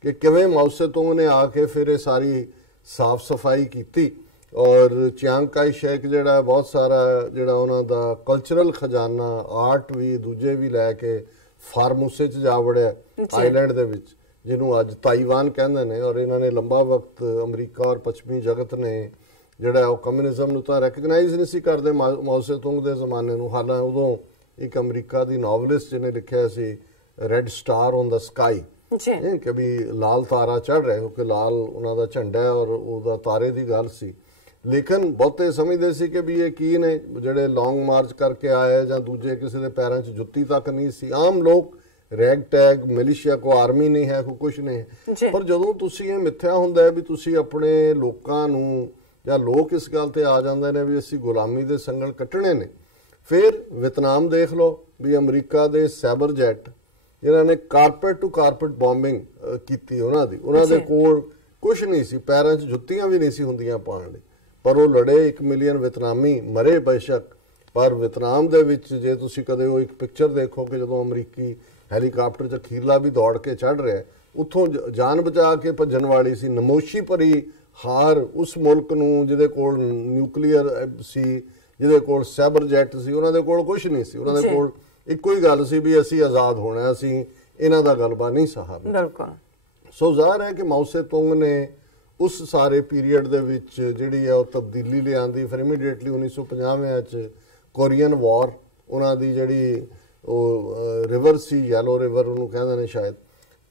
ਕਿ ਕਿਵੇਂ ਮਾਓ ਸੇ ਤੁੰਗ ਨੇ ਆ ਕੇ ਫਿਰ ਇਹ ਸਾਰੀ ਸਾਫ਼ ਸਫਾਈ ਕੀਤੀ। ਔਰ ਚਿਆਂਗ ਕਾਈ ਸ਼ੇਕ ਜਿਹੜਾ ਬਹੁਤ ਸਾਰਾ ਜਿਹੜਾ ਉਹਨਾਂ ਦਾ ਕਲਚਰਲ ਖਜ਼ਾਨਾ, ਆਰਟ ਵੀ ਦੂਜੇ ਵੀ ਲੈ ਕੇ ਫਾਰਮੂਸੇ 'ਚ ਜਾ ਵੜਿਆ ਆਈਲੈਂਡ ਦੇ ਵਿੱਚ, ਜਿਹਨੂੰ ਅੱਜ ਤਾਈਵਾਨ ਕਹਿੰਦੇ ਨੇ। ਔਰ ਇਹਨਾਂ ਨੇ ਲੰਬਾ ਵਕਤ ਅਮਰੀਕਾ ਔਰ ਪੱਛਮੀ ਜਗਤ ਨੇ ਜਿਹੜਾ ਉਹ ਕਮਿਊਨਿਜ਼ਮ ਨੂੰ ਤਾਂ ਰੈਕਗਨਾਈਜ਼ ਨਹੀਂ ਸੀ ਕਰਦੇ ਮਾਓ ਸੇ ਤੁੰਗ ਦੇ ਜ਼ਮਾਨੇ ਨੂੰ। ਹਾਲਾਂਕਿ ਉਦੋਂ ਇੱਕ ਅਮਰੀਕਾ ਦੀ ਨੋਵਲਿਸਟ ਜਿਹਨੇ ਲਿਖਿਆ ਸੀ red star on the sky, ਕਿ ਵੀ ਲਾਲ ਤਾਰਾ ਚੜ੍ਹ ਰਿਹਾ, ਕਿਉਂਕਿ ਲਾਲ ਉਹਨਾਂ ਦਾ ਝੰਡਾ ਔਰ ਉਹਦਾ ਤਾਰੇ ਦੀ ਗੱਲ ਸੀ। ਲੇਕਿਨ ਬਹੁਤੇ ਸਮਝਦੇ ਸੀ ਕਿ ਵੀ ਇਹ ਕੀ ਨੇ ਜਿਹੜੇ ਲੌਂਗ ਮਾਰਚ ਕਰਕੇ ਆਏ ਜਾਂ ਦੂਜੇ ਕਿਸੇ ਦੇ ਪੈਰਾਂ 'ਚ ਜੁੱਤੀ ਤੱਕ ਨਹੀਂ ਸੀ। ਆਮ ਲੋਕ ਰੈਗ ਟੈਗ ਮਿਲੀਸ਼ੀਆ, ਕੋ ਆਰਮੀ ਨਹੀਂ ਹੈ, ਕੋ ਕੁਝ ਨਹੀਂ ਹੈ। ਪਰ ਜਦੋਂ ਤੁਸੀਂ ਇਹ ਮਿੱਥਿਆ ਹੁੰਦਾ ਹੈ ਵੀ ਤੁਸੀਂ ਆਪਣੇ ਲੋਕਾਂ ਨੂੰ, ਜਾਂ ਲੋਕ ਇਸ ਗੱਲ ਤੇ ਆ ਜਾਂਦੇ ਨੇ ਵੀ ਅਸੀਂ ਗੁਲਾਮੀ ਦੇ ਸੰਗਲ ਕੱਟਣੇ ਨੇ। ਫਿਰ ਵੀਅਤਨਾਮ ਦੇਖ ਲਓ ਵੀ ਅਮਰੀਕਾ ਦੇ ਸਾਈਬਰ ਜੈਟ ਜਿਨ੍ਹਾਂ ਨੇ ਕਾਰਪੇਟ ਟੂ ਕਾਰਪੇਟ ਬੋmbਿੰਗ ਕੀਤੀ ਉਹਨਾਂ ਦੇ ਕੋਲ ਕੁਝ ਨਹੀਂ ਸੀ, ਪੈਰਾਂ 'ਚ ਜੁੱਤੀਆਂ ਵੀ ਨਹੀਂ ਸੀ ਹੁੰਦੀਆਂ ਪਾਉਣ ਲਈ, ਪਰ ਉਹ ਲੜੇ। 1 ਮਿਲੀਅਨ ਵੀਅਤਨਾਮੀ ਮਰੇ ਬੇਸ਼ੱਕ, ਪਰ ਵੀਅਤਨਾਮ ਦੇ ਵਿੱਚ ਜੇ ਤੁਸੀਂ ਕਦੇ ਉਹ ਇੱਕ ਪਿਕਚਰ ਦੇਖੋ ਕਿ ਜਦੋਂ ਅਮਰੀਕੀ ਹੈਲੀਕਾਪਟਰ 'ਚ ਅਖੀਰਲਾ ਵੀ ਦੌੜ ਕੇ ਚੜ੍ਹ ਰਿਹਾ, ਉੱਥੋਂ ਜਾਨ ਬਚਾ ਕੇ ਭੱਜਣ ਵਾਲੀ ਸੀ। ਨਮੋਸ਼ੀ ਭਰੀ ਹਾਰ ਉਸ ਮੁਲਕ ਨੂੰ ਜਿਹਦੇ ਕੋਲ ਨਿਊਕਲੀਅਰ ਸੀ, ਜਿਹਦੇ ਕੋਲ ਸਾਈਬਰ ਜੈਟ ਸੀ, ਉਹਨਾਂ ਦੇ ਕੋਲ ਕੁਝ ਨਹੀਂ ਸੀ। ਉਹਨਾਂ ਦੇ ਕੋਲ ਇੱਕੋ ਹੀ ਗੱਲ ਸੀ ਵੀ ਅਸੀਂ ਆਜ਼ਾਦ ਹੋਣਾ, ਅਸੀਂ ਇਹਨਾਂ ਦਾ ਗਲਬਾ ਨਹੀਂ ਸਹਾਰਨਾ। ਬਿਲਕੁਲ। ਸੋ ਜ਼ਾਹਰ ਹੈ ਕਿ ਮਾਓ ਸੇ ਤੁੰਗ ਨੇ ਉਸ ਸਾਰੇ ਪੀਰੀਅਡ ਦੇ ਵਿੱਚ ਜਿਹੜੀ ਹੈ ਉਹ ਤਬਦੀਲੀ ਲਿਆਂਦੀ। ਫਿਰ ਇਮੀਡੀਏਟਲੀ 1950 'ਚ ਕੋਰੀਅਨ ਵਾਰ, ਉਹਨਾਂ ਦੀ ਜਿਹੜੀ ਉਹ ਰਿਵਰ ਸੀ, ਯੈਲੋ ਰਿਵਰ ਉਹਨੂੰ ਕਹਿੰਦੇ ਨੇ ਸ਼ਾਇਦ,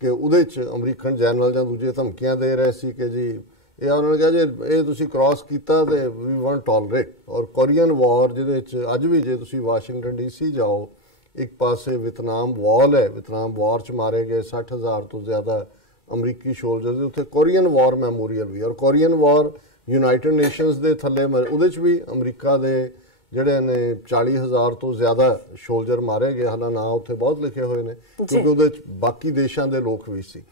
ਕਿ ਉਹਦੇ 'ਚ ਅਮਰੀਕਨ ਜਨਰਲ ਜਾਂ ਦੂਜੇ ਧਮਕੀਆਂ ਦੇ ਰਹੇ ਸੀ ਕਿ ਜੀ ਇਹ ਉਹਨਾਂ ਨੇ ਕਿਹਾ ਜੇ ਇਹ ਤੁਸੀਂ ਕ੍ਰਾਸ ਕੀਤਾ ਤੇ ਵੀ ਵੋਂਟ ਟੋਲਰੇਟ। ਔਰ ਕੋਰੀਅਨ ਵਾਰ ਜਿਹਦੇ ਵਿੱਚ ਅੱਜ ਵੀ ਜੇ ਤੁਸੀਂ ਵਾਸ਼ਿੰਗਟਨ DC ਜਾਓ, ਇੱਕ ਪਾਸੇ ਵੀਅਤਨਾਮ ਵਾਲ ਹੈ, ਵੀਅਤਨਾਮ ਵਾਰ 'ਚ ਮਾਰੇ ਗਏ 60,000 ਤੋਂ ਜ਼ਿਆਦਾ ਅਮਰੀਕੀ ਸੋਲਜਰਸ, ਉੱਥੇ ਕੋਰੀਅਨ ਵਾਰ ਮੈਮੋਰੀਅਲ ਵੀ। ਔਰ ਕੋਰੀਅਨ ਵਾਰ ਯੂਨਾਈਟਿਡ ਨੇਸ਼ਨਸ ਦੇ ਥੱਲੇ ਉਹਦੇ 'ਚ ਵੀ ਅਮਰੀਕਾ ਦੇ ਜਿਹੜੇ ਨੇ 40,000 ਤੋਂ ਜ਼ਿਆਦਾ ਸੋਲਜਰ ਮਾਰੇ ਗਏ। ਹਾਲਾਂਕਿ ਨਾਂ ਉੱਥੇ ਬਹੁਤ ਲਿਖੇ ਹੋਏ ਨੇ ਕਿਉਂਕਿ ਉਹਦੇ 'ਚ ਬਾਕੀ ਦੇਸ਼ਾਂ ਦੇ ਲੋਕ ਵੀ ਸੀ।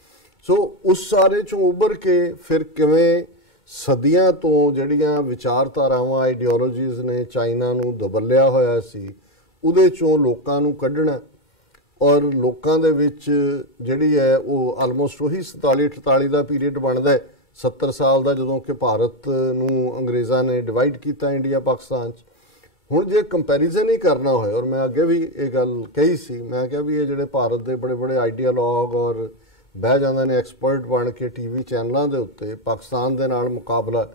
ਸੋ ਉਸ ਸਾਰੇ 'ਚੋਂ ਉੱਭਰ ਕੇ ਫਿਰ ਕਿਵੇਂ ਸਦੀਆਂ ਤੋਂ ਜਿਹੜੀਆਂ ਵਿਚਾਰਧਾਰਾਵਾਂ, ਆਈਡੀਓਲੋਜੀਜ਼ ਨੇ ਚਾਈਨਾ ਨੂੰ ਦਬਲਿਆ ਹੋਇਆ ਸੀ, ਉਹਦੇ 'ਚੋਂ ਲੋਕਾਂ ਨੂੰ ਕੱਢਣਾ। ਔਰ ਲੋਕਾਂ ਦੇ ਵਿੱਚ ਜਿਹੜੀ ਹੈ ਉਹ ਆਲਮੋਸਟ ਉਹੀ 47-48 ਦਾ ਪੀਰੀਅਡ ਬਣਦਾ, 70 ਸਾਲ ਦਾ, ਜਦੋਂ ਕਿ ਭਾਰਤ ਨੂੰ ਅੰਗਰੇਜ਼ਾਂ ਨੇ ਡਿਵਾਈਡ ਕੀਤਾ ਇੰਡੀਆ ਪਾਕਿਸਤਾਨ 'ਚ। ਹੁਣ ਜੇ ਕੰਪੈਰੀਜ਼ਨ ਹੀ ਕਰਨਾ ਹੋਏ, ਔਰ ਮੈਂ ਅੱਗੇ ਵੀ ਇਹ ਗੱਲ ਕਹੀ ਸੀ, ਮੈਂ ਕਿਹਾ ਵੀ ਇਹ ਜਿਹੜੇ ਭਾਰਤ ਦੇ ਬੜੇ ਬੜੇ ਆਈਡੀਆਲੋਗ ਔਰ ਬਹਿ ਜਾਂਦੇ ਨੇ ਐਕਸਪਰਟ ਬਣ ਕੇ TV ਚੈਨਲਾਂ ਦੇ ਉੱਤੇ ਪਾਕਿਸਤਾਨ ਦੇ ਨਾਲ ਮੁਕਾਬਲਾ,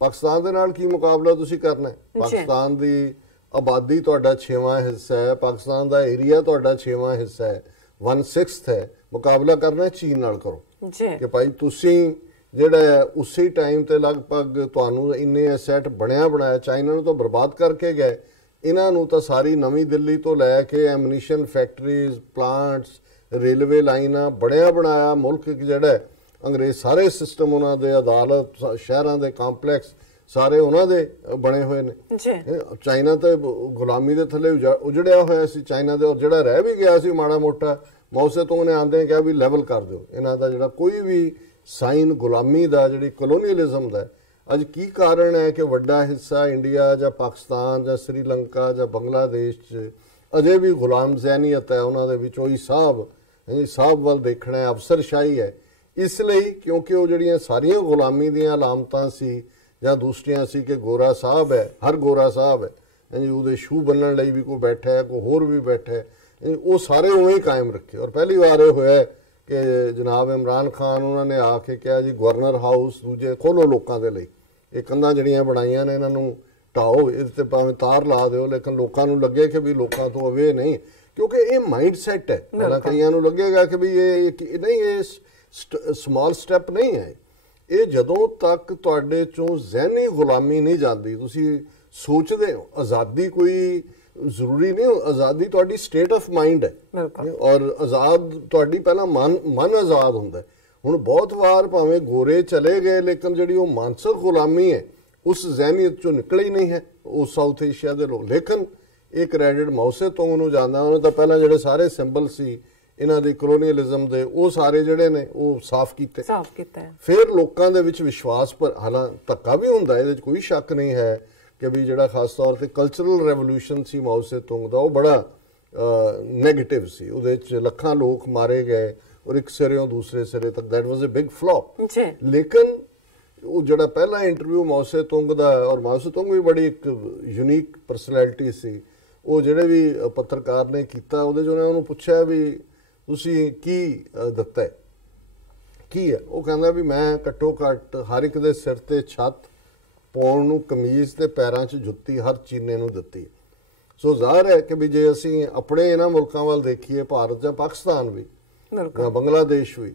ਪਾਕਿਸਤਾਨ ਦੇ ਨਾਲ ਕੀ ਮੁਕਾਬਲਾ ਤੁਸੀਂ ਕਰਨਾ? ਪਾਕਿਸਤਾਨ ਦੀ ਆਬਾਦੀ ਤੁਹਾਡਾ 6ਵਾਂ ਹਿੱਸਾ ਹੈ, ਪਾਕਿਸਤਾਨ ਦਾ ਏਰੀਆ ਤੁਹਾਡਾ 6ਵਾਂ ਹਿੱਸਾ ਹੈ, 1/6 ਹੈ। ਮੁਕਾਬਲਾ ਕਰਨਾ ਚੀਨ ਨਾਲ ਕਰੋ ਕਿ ਭਾਈ ਤੁਸੀਂ ਜਿਹੜਾ ਉਸੇ ਟਾਈਮ ਤੇ ਲਗਭਗ ਤੁਹਾਨੂੰ ਇੰਨੇ ਐਸੈਟ ਬਣਿਆ ਬਣਾਇਆ, ਚਾਈਨਾ ਨੂੰ ਤਾਂ ਬਰਬਾਦ ਕਰਕੇ ਗਏ, ਇਹਨਾਂ ਨੂੰ ਤਾਂ ਸਾਰੀ ਨਵੀਂ ਦਿੱਲੀ ਤੋਂ ਲੈ ਕੇ ਐਮਨੀਸ਼ਨ ਫੈਕਟਰੀਜ਼, ਪਲਾਂਟਸ, ਰੇਲਵੇ ਲਾਈਨਾਂ ਬਣਿਆ ਬਣਾਇਆ ਮੁਲਕ ਜਿਹੜਾ ਅੰਗਰੇਜ਼ ਸਾਰੇ ਸਿਸਟਮ ਉਹਨਾਂ ਦੇ, ਅਦਾਲਤ, ਸ਼ਹਿਰਾਂ ਦੇ ਕੰਪਲੈਕਸ ਸਾਰੇ ਉਹਨਾਂ ਦੇ ਬਣੇ ਹੋਏ ਨੇ। ਚਾਈਨਾ ਤਾਂ ਗੁਲਾਮੀ ਦੇ ਥੱਲੇ ਉਜੜਿਆ ਹੋਇਆ ਸੀ ਚਾਈਨਾ ਦੇ, ਔਰ ਜਿਹੜਾ ਰਹਿ ਵੀ ਗਿਆ ਸੀ ਮਾੜਾ ਮੋਟਾ, ਮਾਓ ਸੇ ਤੁੰਗ ਨੇ ਆਂਦੇ ਕਿਹਾ ਵੀ ਲੈਵਲ ਕਰ ਦਿਓ ਇਹਨਾਂ ਦਾ ਜਿਹੜਾ ਕੋਈ ਵੀ ਸਾਈਨ ਗੁਲਾਮੀ ਦਾ, ਜਿਹੜੀ ਕਲੋਨੀਅਲਿਜ਼ਮ ਦਾ। ਅੱਜ ਕੀ ਕਾਰਨ ਹੈ ਕਿ ਵੱਡਾ ਹਿੱਸਾ ਇੰਡੀਆ ਜਾਂ ਪਾਕਿਸਤਾਨ ਜਾਂ ਸ੍ਰੀਲੰਕਾ ਜਾਂ ਬੰਗਲਾਦੇਸ਼ 'ਚ ਅਜੇ ਵੀ ਗੁਲਾਮ ਜ਼ਹਿਨੀਅਤ ਹੈ ਉਹਨਾਂ ਦੇ ਵਿੱਚ, ਉਹੀ ਸਾਹਬ ਵੱਲ ਦੇਖਣਾ ਹੈ, ਅਫਸਰਸ਼ਾਹੀ ਹੈ। ਇਸ ਲਈ ਕਿਉਂਕਿ ਉਹ ਜਿਹੜੀਆਂ ਸਾਰੀਆਂ ਗੁਲਾਮੀ ਦੀਆਂ ਅਲਾਮਤਾਂ ਸੀ ਜਾਂ ਦੂਸਰੀਆਂ ਸੀ ਕਿ ਗੋਰਾ ਸਾਹਿਬ ਹੈ, ਹਰ ਗੋਰਾ ਸਾਹਿਬ ਹੈ, ਉਹਦੇ ਸ਼ੂ ਬੰਨਣ ਲਈ ਵੀ ਕੋਈ ਬੈਠਾ ਹੈ, ਕੋਈ ਹੋਰ ਵੀ ਬੈਠਾ ਹੈ, ਉਹ ਸਾਰੇ ਉਵੇਂ ਹੀ ਕਾਇਮ ਰੱਖੇ। ਔਰ ਪਹਿਲੀ ਵਾਰ ਇਹ ਹੋਇਆ ਕਿ ਜਨਾਬ ਇਮਰਾਨ ਖਾਨ ਉਹਨਾਂ ਨੇ ਆ ਕੇ ਕਿਹਾ ਜੀ ਗਵਰਨਰ ਹਾਊਸ ਦੂਜੇ ਖੋਲੋ ਲੋਕਾਂ ਦੇ ਲਈ, ਇਹ ਕੰਧਾਂ ਜਿਹੜੀਆਂ ਬਣਾਈਆਂ ਨੇ ਇਹਨਾਂ ਨੂੰ ਢਾਓ, ਇਹਦੇ ਤੇ ਭਾਵੇਂ ਤਾਰ ਲਾ ਦਿਓ, ਲੇਕਿਨ ਲੋਕਾਂ ਨੂੰ ਲੱਗੇ ਕਿ ਵੀ ਲੋਕਾਂ ਤੋਂ ਅਵੇ ਨਹੀਂ, ਕਿਉਂਕਿ ਇਹ ਮਾਈਂਡ ਸੈਟ ਹੈ। ਪਹਿਲਾਂ ਕਈਆਂ ਨੂੰ ਲੱਗੇਗਾ ਕਿ ਵੀ ਇਹ ਨਹੀਂ, ਇਹ ਸਮਾਲ ਸਟੈਪ ਨਹੀਂ ਹੈ। ਇਹ ਜਦੋਂ ਤੱਕ ਤੁਹਾਡੇ ਚੋਂ ਜ਼ਹਿਨੀ ਗੁਲਾਮੀ ਨਹੀਂ ਜਾਂਦੀ, ਤੁਸੀਂ ਸੋਚਦੇ ਹੋ ਆਜ਼ਾਦੀ ਕੋਈ ਜ਼ਰੂਰੀ ਨਹੀਂ, ਆਜ਼ਾਦੀ ਤੁਹਾਡੀ ਸਟੇਟ ਆਫ ਮਾਈਂਡ ਹੈ। ਔਰ ਆਜ਼ਾਦ ਤੁਹਾਡੀ ਪਹਿਲਾਂ ਮਨ ਆਜ਼ਾਦ ਹੁੰਦਾ। ਹੁਣ ਬਹੁਤ ਵਾਰ ਭਾਵੇਂ ਗੋਰੇ ਚਲੇ ਗਏ, ਲੇਕਿਨ ਜਿਹੜੀ ਉਹ ਮਾਨਸਿਕ ਗੁਲਾਮੀ ਹੈ ਉਸ ਜ਼ਹਿਨੀਅਤ ਚੋਂ ਨਿਕਲ ਹੀ ਨਹੀਂ ਹੈ ਉਹ ਸਾਊਥ ਏਸ਼ੀਆ ਦੇ ਲੋਕ। ਲੇਕਿਨ ਇਹ ਕ੍ਰੈਡਿਟ ਮਾਓ ਸੇ ਤੁੰਗ ਨੂੰ ਜਾਂਦਾ, ਉਹਨੇ ਤਾਂ ਪਹਿਲਾਂ ਜਿਹੜੇ ਸਾਰੇ ਸਿੰਬਲ ਸੀ ਇਹਨਾਂ ਦੀ ਕਲੋਨੀਅਲਿਜ਼ਮ ਦੇ, ਉਹ ਸਾਰੇ ਜਿਹੜੇ ਨੇ ਉਹ ਸਾਫ਼ ਕੀਤਾ। ਫਿਰ ਲੋਕਾਂ ਦੇ ਵਿੱਚ ਵਿਸ਼ਵਾਸ, ਪਰ ਹਾਲਾਂ ਧੱਕਾ ਵੀ ਹੁੰਦਾ, ਇਹਦੇ 'ਚ ਕੋਈ ਸ਼ੱਕ ਨਹੀਂ ਹੈ ਕਿ ਵੀ ਜਿਹੜਾ ਖਾਸ ਤੌਰ ਤੇ ਕਲਚਰਲ ਰੈਵੋਲੂਸ਼ਨ ਸੀ ਮਾਓ ਸੇ ਤੁੰਗ ਦਾ, ਉਹ ਬੜਾ ਨੈਗੇਟਿਵ ਸੀ। ਉਹਦੇ 'ਚ ਲੱਖਾਂ ਲੋਕ ਮਾਰੇ ਗਏ ਔਰ ਇੱਕ ਸਿਰਿਓਂ ਦੂਸਰੇ ਸਿਰੇ ਤੱਕ, that was a big flop. ਲੇਕਿਨ ਉਹ ਜਿਹੜਾ ਪਹਿਲਾ ਇੰਟਰਵਿਊ ਮਾਓ ਸੇ ਤੁੰਗ ਦਾ, ਔਰ ਮਾਓ ਸੇ ਤੁੰਗ ਵੀ ਬੜੀ ਇੱਕ ਯੂਨੀਕ ਪਰਸਨੈਲਿਟੀ ਸੀ, ਉਹ ਜਿਹੜੇ ਵੀ ਪੱਤਰਕਾਰ ਨੇ ਕੀਤਾ, ਉਹਦੇ 'ਚ ਉਹਨੂੰ ਪੁੱਛਿਆ ਵੀ ਤੁਸੀਂ ਕੀ ਦਿੱਤਾ ਹੈ, ਕੀ ਹੈ? ਉਹ ਕਹਿੰਦਾ ਵੀ ਮੈਂ ਘੱਟੋ ਘੱਟ ਹਰ ਇੱਕ ਦੇ ਸਿਰ ਤੇ ਛੱਤ, ਪਾਉਣ ਨੂੰ ਕਮੀਜ਼ ਤੇ ਪੈਰਾਂ 'ਚ ਜੁੱਤੀ ਹਰ ਚੀਨੇ ਨੂੰ ਦਿੱਤੀ। ਸੋ ਜ਼ਾਹਰ ਹੈ ਕਿ ਵੀ ਜੇ ਅਸੀਂ ਆਪਣੇ ਇਹਨਾਂ ਮੁਲਕਾਂ ਵੱਲ ਦੇਖੀਏ, ਭਾਰਤ ਜਾਂ ਪਾਕਿਸਤਾਨ ਵੀ ਜਾਂ ਬੰਗਲਾਦੇਸ਼ ਵੀ,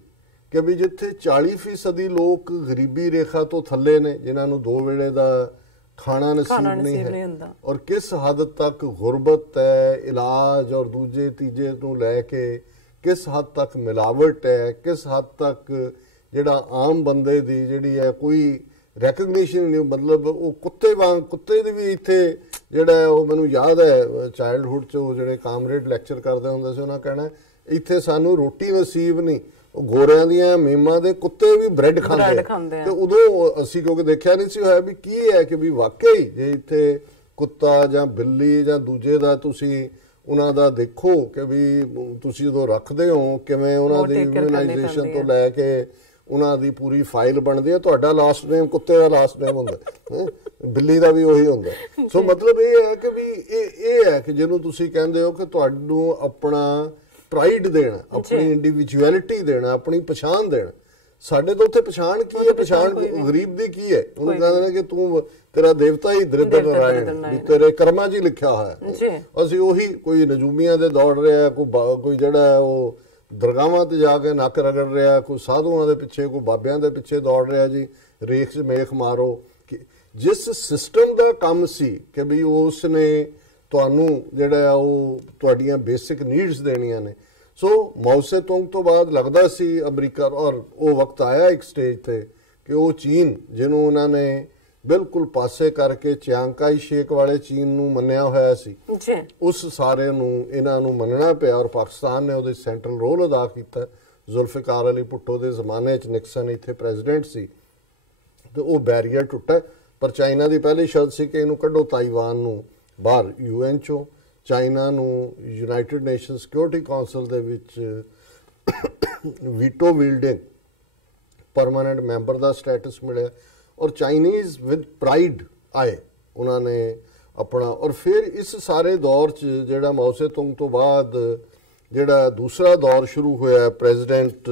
ਕਿ ਵੀ ਜਿੱਥੇ 40% ਲੋਕ ਗਰੀਬੀ ਰੇਖਾ ਤੋਂ ਥੱਲੇ ਨੇ, ਜਿਨ੍ਹਾਂ ਨੂੰ 2 ਵੇਲੇ ਦਾ ਖਾਣਾ ਨਸੀਬ ਨਹੀਂ ਹੈ, ਔਰ ਕਿਸ ਹੱਦ ਤੱਕ ਗੁਰਬਤ ਹੈ, ਇਲਾਜ ਔਰ ਦੂਜੇ ਤੀਜੇ ਨੂੰ ਲੈ ਕੇ किस हद तक मिलावट है, किस हद तक जिहड़ा आम बंदे दी जिहड़ी है कोई रैकगनीशन नहीं, मतलब वो कुत्ते वांग कुत्ते दी भी इत्थे जिहड़ा वो मैनूं याद है चाइल्डहुड च जिहड़े कामरेड लैक्चर करदे हुंदे सी उन्हां कहना इत्थे सानूं रोटी नसीब नहीं, गोरियां दियां मीमां दे कुत्ते भी ब्रैड खांदे ते उदों असीं क्योंकि देखिया नहीं सी होया भी की है कि भी वाकई जे इत्थे कुत्ता जां बिल्ली जां दूजे दा तुसीं उन्हां दा देखो कि भी तुसीं जदों रखदे हो किवें उन्हां दी इम्यूनाइजेशन तो लैके उन्हां दी पूरी फाइल बनदी है, तुहाडा लास्ट नेम कुत्ते दा लास्ट नेम हुंदा, बिल्ली दा भी उही हुंदा। सो मतलब ये है कि भी ये है कि जिहनूं तुसीं कहंदे हो कि तुहानूं अपना प्राइड देना, अपनी इंडिविजुअलिटी देना, अपनी पछाण देना। साडे तो उत्थे पछाण की है, पछाण गरीब दी की है, उन्होंने कहते हैं कि तू तेरा देवता ही दरिद्र नारायण भी तेरे कर्मां 'च ही लिखिया होया है। असीं उही कोई नजूमियां दे दौड़ रहा, कोई जिहड़ा है वो दरगाहां ते जाके नक रगड़ रहा, कोई साधुआं दे पिछे कोई बाबियां दे पिछे दौड़ रहा जी रेख 'च मेख मारो। कि जिस सिस्टम दा कम सी कि भी उसने तुहानूं जिहड़ा वो तुहाडीआं बेसिक नीड्स देणियां ने। सो माओ से तुंग तो बाद लगता सी अमरीका, और वो वक्त आया एक स्टेज पे कि वो चीन जिन्हों उन्होंने बिल्कुल पासे करके चियांकाई शेक वाले चीन नूं मन्निया होया सी, उस सारे नूं इन्हां नूं मनना पिया और पाकिस्तान ने उहदे सेंट्रल रोल अदा किया। जुल्फिकार अली भुट्टो के जमाने च निक्सन इत्थे प्रेजिडेंट सी तो वो बैरीयर टुटा, पर चाइना की पहली शर्त सी कि इनू कड्डो ताइवान नूं बाहर UN चों, चाइना नूं यूनाइटेड नेशन सिक्योरिटी काउंसिल दे विच वीटो विल्डिंग परमानेंट मैंबर का स्टेटस मिले और चाइनीज़ विद प्राइड आए उन्होंने अपना। और फिर इस सारे दौर च जिहड़ा माओ से तुंग तो बाद जिहड़ा दूसरा दौर शुरू होया प्रेजिडेंट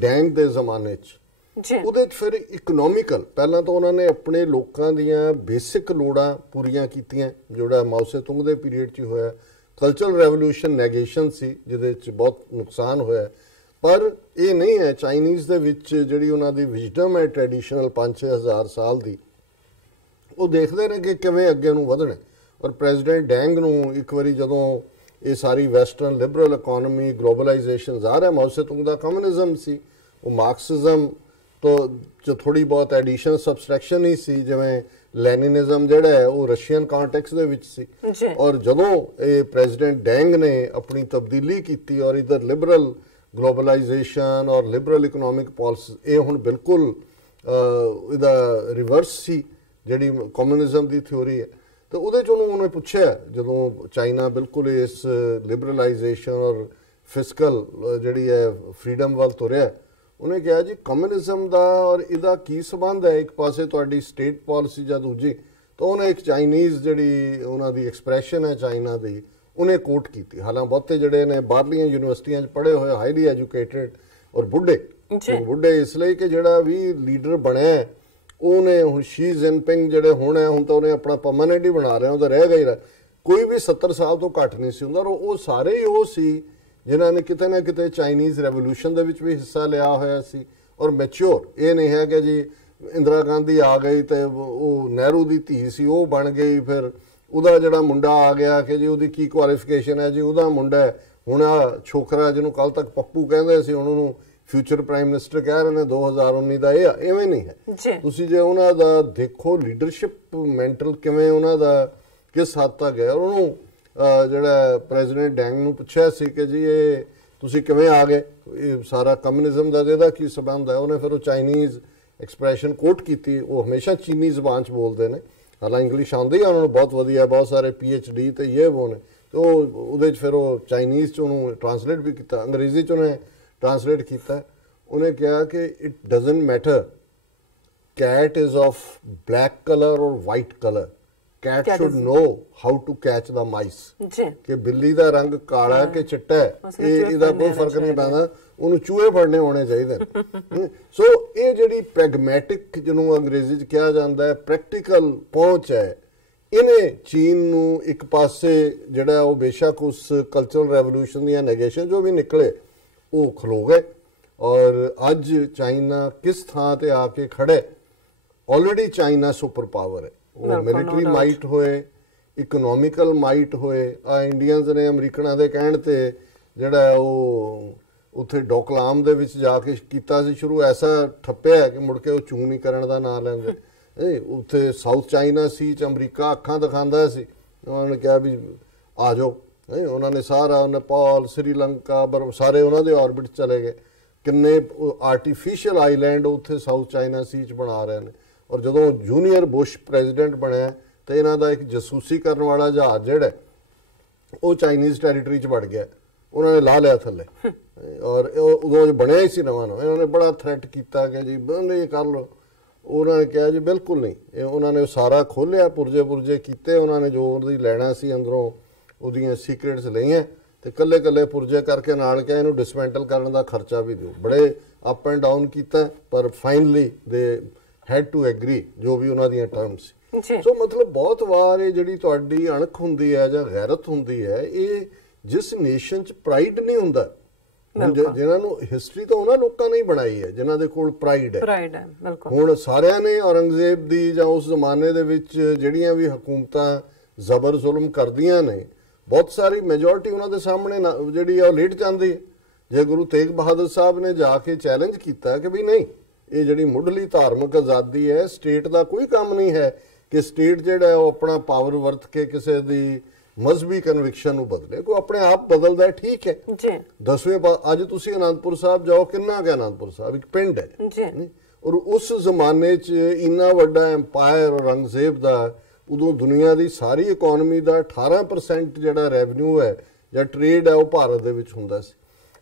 डैंग दे जमाने च, उहदे फिर इकनॉमिकल पहला तो उन्होंने अपने लोगों दियां बेसिक लोड़ां पूरियां कीतियां जिहड़ा माओ से तुंग दे पीरियड च होया। कल्चरल रेवोल्यूशन नेगेशन सी जिहदे च बहुत नुकसान होया, पर ये नहीं है चाइनीज़ दे विच जिहड़ी उन्हां दी विजडम है ट्रेडिशनल 5-6 हज़ार साल दी, वो देखते हैं कि किवें अगे नूं वधना। और प्रेजिडेंट डैंग नूं एक बारी जदों ये सारी वैसटर्न लिबरल इकोनॉमी ग्लोबलाइजेशन आ रहा, माओ से तुंग दा कम्युनिज्म सी, वो मार्क्सिज्म तो जो थोड़ी बहुत एडिशन सबस्ट्रैक्शन ही सी, जिवें लैनिनिज्म जिहड़ा है वो रशियन कॉन्टैक्स दे विच सी। और जदों ये प्रेजिडेंट डैंग ने अपनी तब्दीली की और इधर लिबरल ग्लोबलाइजेशन और लिबरल इकोनॉमिक पॉलिसी ये हुण बिल्कुल इहदा रिवर्स सी जिहड़ी कम्युनिज्म की थ्योरी है। तो उहदे च उन्होंने पूछा जदों चाइना बिल्कुल इस लिबरलाइजेशन और फिजिकल जिहड़ी है फ्रीडम वाल तुरिया, उन्हें कहा जी कम्युनिज्म का और इहदा की संबंध है, एक पासे तुहाडी स्टेट पॉलिसी या दूजी। तो उन्हें एक चाइनीज़ जिहड़ी उन्हां दी एक्सप्रैशन है चाइना दी उन्हें कोट की। हालांकि बहुते जिहड़े ने बाहरलियां यूनिवर्सिटियां पढ़े हुए हाईली एजुकेटेड और बुढ़े इसलिए कि जिहड़ा भी लीडर बनया उन्हें हुण शी जिनपिंग जिहड़े हुण है हुण तो उन्हें अपना परमानेंट ही बना रहे, तो रह गई रहा, कोई भी 70 साल तो घट नहीं सी हुंदा। और वो सारे ही वो सी जिन्हां ने किते ना किते चाइनीज़ रेवोल्यूशन दे विच भी हिस्सा लिया होया सी और मैच्योर। ये नहीं है कि जी इंदिरा गांधी आ गई तो वो नेहरू की धी सी वो बन गई, फिर ਉਹਦਾ ਜਿਹੜਾ ਮੁੰਡਾ ਆ ਗਿਆ ਕਿ ਜੀ ਉਹਦੀ ਕੀ ਕੁਆਲੀਫਿਕੇਸ਼ਨ ਹੈ ਜੀ ਉਹਦਾ ਮੁੰਡਾ ਹੁਣ ਆ ਛੋਕਰਾ ਜਿਹਨੂੰ ਕੱਲ ਤੱਕ ਪੱਪੂ ਕਹਿੰਦੇ ਸੀ ਹੁਣ ਉਹਨੂੰ ਫਿਊਚਰ ਪ੍ਰਾਈਮ ਮਿਨਿਸਟਰ ਕਹਿ ਰਹੇ ਨੇ 2019 ਦਾ। ਇਹ ਐਵੇਂ ਨਹੀਂ ਹੈ। ਤੁਸੀਂ ਜੇ ਉਹਨਾਂ ਦਾ ਦੇਖੋ ਲੀਡਰਸ਼ਿਪ ਮੈਂਟਲ ਕਿਵੇਂ ਉਹਨਾਂ ਦਾ ਕਿਸ ਹੱਦ ਤੱਕ ਹੈ। ਉਹਨੂੰ ਜਿਹੜਾ ਪ੍ਰੈਜ਼ੀਡੈਂਟ ਡੈਂਗ ਨੂੰ ਪੁੱਛਿਆ ਸੀ ਕਿ ਜੀ ਇਹ ਤੁਸੀਂ ਕਿਵੇਂ ਆ ਗਏ, ਇਹ ਸਾਰਾ ਕਮਿਊਨਿਜ਼ਮ ਦਾ ਇਹਦਾ ਕੀ ਸੰਬੰਧ ਹੈ। ਉਹਨੇ ਫਿਰ ਉਹ ਚਾਈਨੀਜ਼ ਐਕਸਪ੍ਰੈਸ਼ਨ ਕੋਟ ਕੀਤੀ। ਉਹ ਹਮੇਸ਼ਾ ਚੀਨੀ ਜ਼ਬਾਨ 'ਚ ਬੋਲਦੇ ਨੇ, हालांकि इंग्लिश आती है उन्होंने बहुत वधिया, बहुत सारे PhD तो ये वो ने। तो वो फिर वो चाइनीज़ च उन्होंने ट्रांसलेट भी किया, अंग्रेजी च उन्हें ट्रांसलेट किया। उन्हें कहा कि it doesn't matter cat is of black colour और white colour, cat should know how to catch the mice. कि बिल्ली का रंग काला कि चिट्टा है इसका कोई फर्क नहीं पैंदा, उन्होंने चूहे फड़ने होने चाहिए। सो ये जिहड़ी प्रैगमैटिक जिन्होंने अंग्रेजी च कहा जाता है प्रैक्टिकल पहुँच है, इन्हें चीन नूं एक पासे जिहड़ा वो बेशक उस कल्चरल रेवोल्यूशन दी नेगेशन जो भी निकले वो खलो गए। और अज चाइना किस थां ते आके खड़े, ऑलरेडी चाइना सुपर पावर है। वो मिलिटरी माइट होए, इकोनॉमिकल माइट होए, इंडियंस ने अमरीकना दे कहण ते ਜਿਹੜਾ ਉਹ ਉੱਥੇ ਡੋਕਲਾਮ ਦੇ ਵਿੱਚ ਜਾ ਕੇ ਕੀਤਾ ਸੀ ਸ਼ੁਰੂ, ਐਸਾ ਠੱਪਿਆ ਕਿ ਮੁੜ ਕੇ ਉਹ ਚੂੰ ਨਹੀਂ ਕਰਨ ਦਾ ਨਾਂ ਲੈਂਦੇ। ਉੱਥੇ ਸਾਊਥ ਚਾਈਨਾ ਸੀ ਚ ਅਮਰੀਕਾ ਅੱਖਾਂ ਦਿਖਾਉਂਦਾ ਸੀ, ਉਹਨਾਂ ਨੇ ਕਿਹਾ ਵੀ ਆ ਜਾਓ। ਉਹਨਾਂ ਨੇ ਸਾਰਾ ਨੇਪਾਲ, ਸ੍ਰੀਲੰਕਾ, ਸਾਰੇ ਉਹਨਾਂ ਦੇ ਆਰਬਿਟ ਚਲੇ ਗਏ। ਕਿੰਨੇ ਆਰਟੀਫਿਸ਼ੀਅਲ ਆਈਲੈਂਡ ਉੱਥੇ ਸਾਊਥ ਚਾਈਨਾ ਸੀ ਚ ਬਣਾ ਰਹੇ ਨੇ। ਔਰ ਜਦੋਂ ਜੂਨੀਅਰ ਬੁਸ਼ ਪ੍ਰੈਜ਼ੀਡੈਂਟ ਬਣਿਆ ਤੇ ਇਹਨਾਂ ਦਾ ਇੱਕ ਜਸੂਸੀ ਕਰਨ ਵਾਲਾ ਜਹਾਜ਼ ਜਿਹੜਾ ਉਹ ਚਾਈਨੀਜ਼ ਟੈਰੀਟਰੀ ਚ ਵੜ ਗਿਆ, ਉਹਨਾਂ ਨੇ ਲਾ ਲਿਆ ਥੱਲੇ। ਔਰ ਉਦੋਂ ਬਣਿਆ ਹੀ ਸੀ ਨਵਾਂ ਨਵਾਂ, ਇਹਨਾਂ ਨੇ ਬੜਾ ਥ੍ਰੈਟ ਕੀਤਾ ਕਿ ਜੀ ਇਹ ਕਰ ਲਓ। ਉਹਨਾਂ ਨੇ ਕਿਹਾ ਜੀ ਬਿਲਕੁਲ ਨਹੀਂ। ਉਹਨਾਂ ਨੇ ਸਾਰਾ ਖੋਲ੍ਹਿਆ, ਪੁਰਜੇ ਕੀਤੇ, ਉਹਨਾਂ ਨੇ ਜੋ ਉਹਦੀ ਲੈਣਾ ਸੀ ਅੰਦਰੋਂ ਉਹਦੀਆਂ ਸੀਕ੍ਰੇਟਸ ਲਈਆਂ ਤੇ ਕੱਲੇ ਪੁਰਜੇ ਕਰਕੇ ਨਾਲ ਕਿਹਾ ਇਹਨੂੰ ਡਿਸਮੈਂਟਲ ਕਰਨ ਦਾ ਖਰਚਾ ਵੀ ਦਿਓ। ਬੜੇ ਅਪ ਐਂਡ ਡਾਊਨ ਕੀਤਾ, ਪਰ ਫਾਈਨਲੀ ਦੇ ਹੈਡ ਟੂ ਐਗਰੀ ਜੋ ਵੀ ਉਹਨਾਂ ਦੀਆਂ ਟਰਮਸ ਸੀ। ਸੋ ਮਤਲਬ ਬਹੁਤ ਵਾਰ ਇਹ ਜਿਹੜੀ ਤੁਹਾਡੀ ਅਣਖ ਹੁੰਦੀ ਹੈ ਜਾਂ ਗੈਰਤ ਹੁੰਦੀ ਹੈ, ਇਹ ਜਿਸ ਨੇਸ਼ਨ 'ਚ ਪ੍ਰਾਈਡ ਨਹੀਂ ਹੁੰਦਾ, ਜਿਨ੍ਹਾਂ ਨੂੰ ਹਿਸਟਰੀ ਤਾਂ ਉਹਨਾਂ ਲੋਕਾਂ ਨੇ ਹੀ ਬਣਾਈ ਹੈ ਜਿਨ੍ਹਾਂ ਦੇ ਕੋਲ ਪ੍ਰਾਈਡ ਹੈ। ਹੁਣ ਸਾਰਿਆਂ ਨੇ ਔਰੰਗਜ਼ੇਬ ਦੀ ਜਾਂ ਉਸ ਜ਼ਮਾਨੇ ਦੇ ਵਿੱਚ ਜਿਹੜੀਆਂ ਵੀ ਹਕੂਮਤਾਂ ਜ਼ਬਰ ਜ਼ੁਲਮ ਕਰਦੀਆਂ ਨੇ, ਬਹੁਤ ਸਾਰੀ ਮੈਜੋਰਿਟੀ ਉਹਨਾਂ ਦੇ ਸਾਹਮਣੇ ਜਿਹੜੀ ਆ ਉਹ ਲੇਟ ਜਾਂਦੀ ਹੈ। ਜੇ ਗੁਰੂ ਤੇਗ ਬਹਾਦਰ ਸਾਹਿਬ ਨੇ ਜਾ ਕੇ ਚੈਲੰਜ ਕੀਤਾ ਕਿ ਵੀ ਨਹੀਂ, ਇਹ ਜਿਹੜੀ ਮੁੱਢਲੀ ਧਾਰਮਿਕ ਆਜ਼ਾਦੀ ਹੈ, ਸਟੇਟ ਦਾ ਕੋਈ ਕੰਮ ਨਹੀਂ ਹੈ ਕਿ ਸਟੇਟ ਜਿਹੜਾ ਉਹ ਆਪਣਾ ਪਾਵਰ ਵਰਤ ਕੇ ਕਿਸੇ ਦੀ ਮਜ਼ਹਬੀ ਕਨਵਿਕਸ਼ਨ ਨੂੰ ਬਦਲੇ, ਕੋਈ ਆਪਣੇ ਆਪ ਬਦਲਦਾ, ਠੀਕ ਹੈ ਜੀ। 10ਵੇਂ ਅੱਜ ਤੁਸੀਂ ਅਨੰਦਪੁਰ ਸਾਹਿਬ ਜਾਓ, ਕਿੰਨਾ ਕਿ ਅਨੰਦਪੁਰ ਸਾਹਿਬ ਇੱਕ ਪਿੰਡ ਹੈ ਜੀ। ਔਰ ਉਸ ਜ਼ਮਾਨੇ 'ਚ ਇੰਨਾ ਵੱਡਾ ਐਮਪਾਇਰ ਔਰੰਗਜ਼ੇਬ ਦਾ, ਉਦੋਂ ਦੁਨੀਆ ਦੀ ਸਾਰੀ ਇਕਨੋਮੀ ਦਾ 18% ਜਿਹੜਾ ਰੈਵਨਿਊ ਹੈ ਜਾਂ ਟ੍ਰੇਡ ਹੈ ਉਹ ਭਾਰਤ ਦੇ ਵਿੱਚ ਹੁੰਦਾ ਸੀ।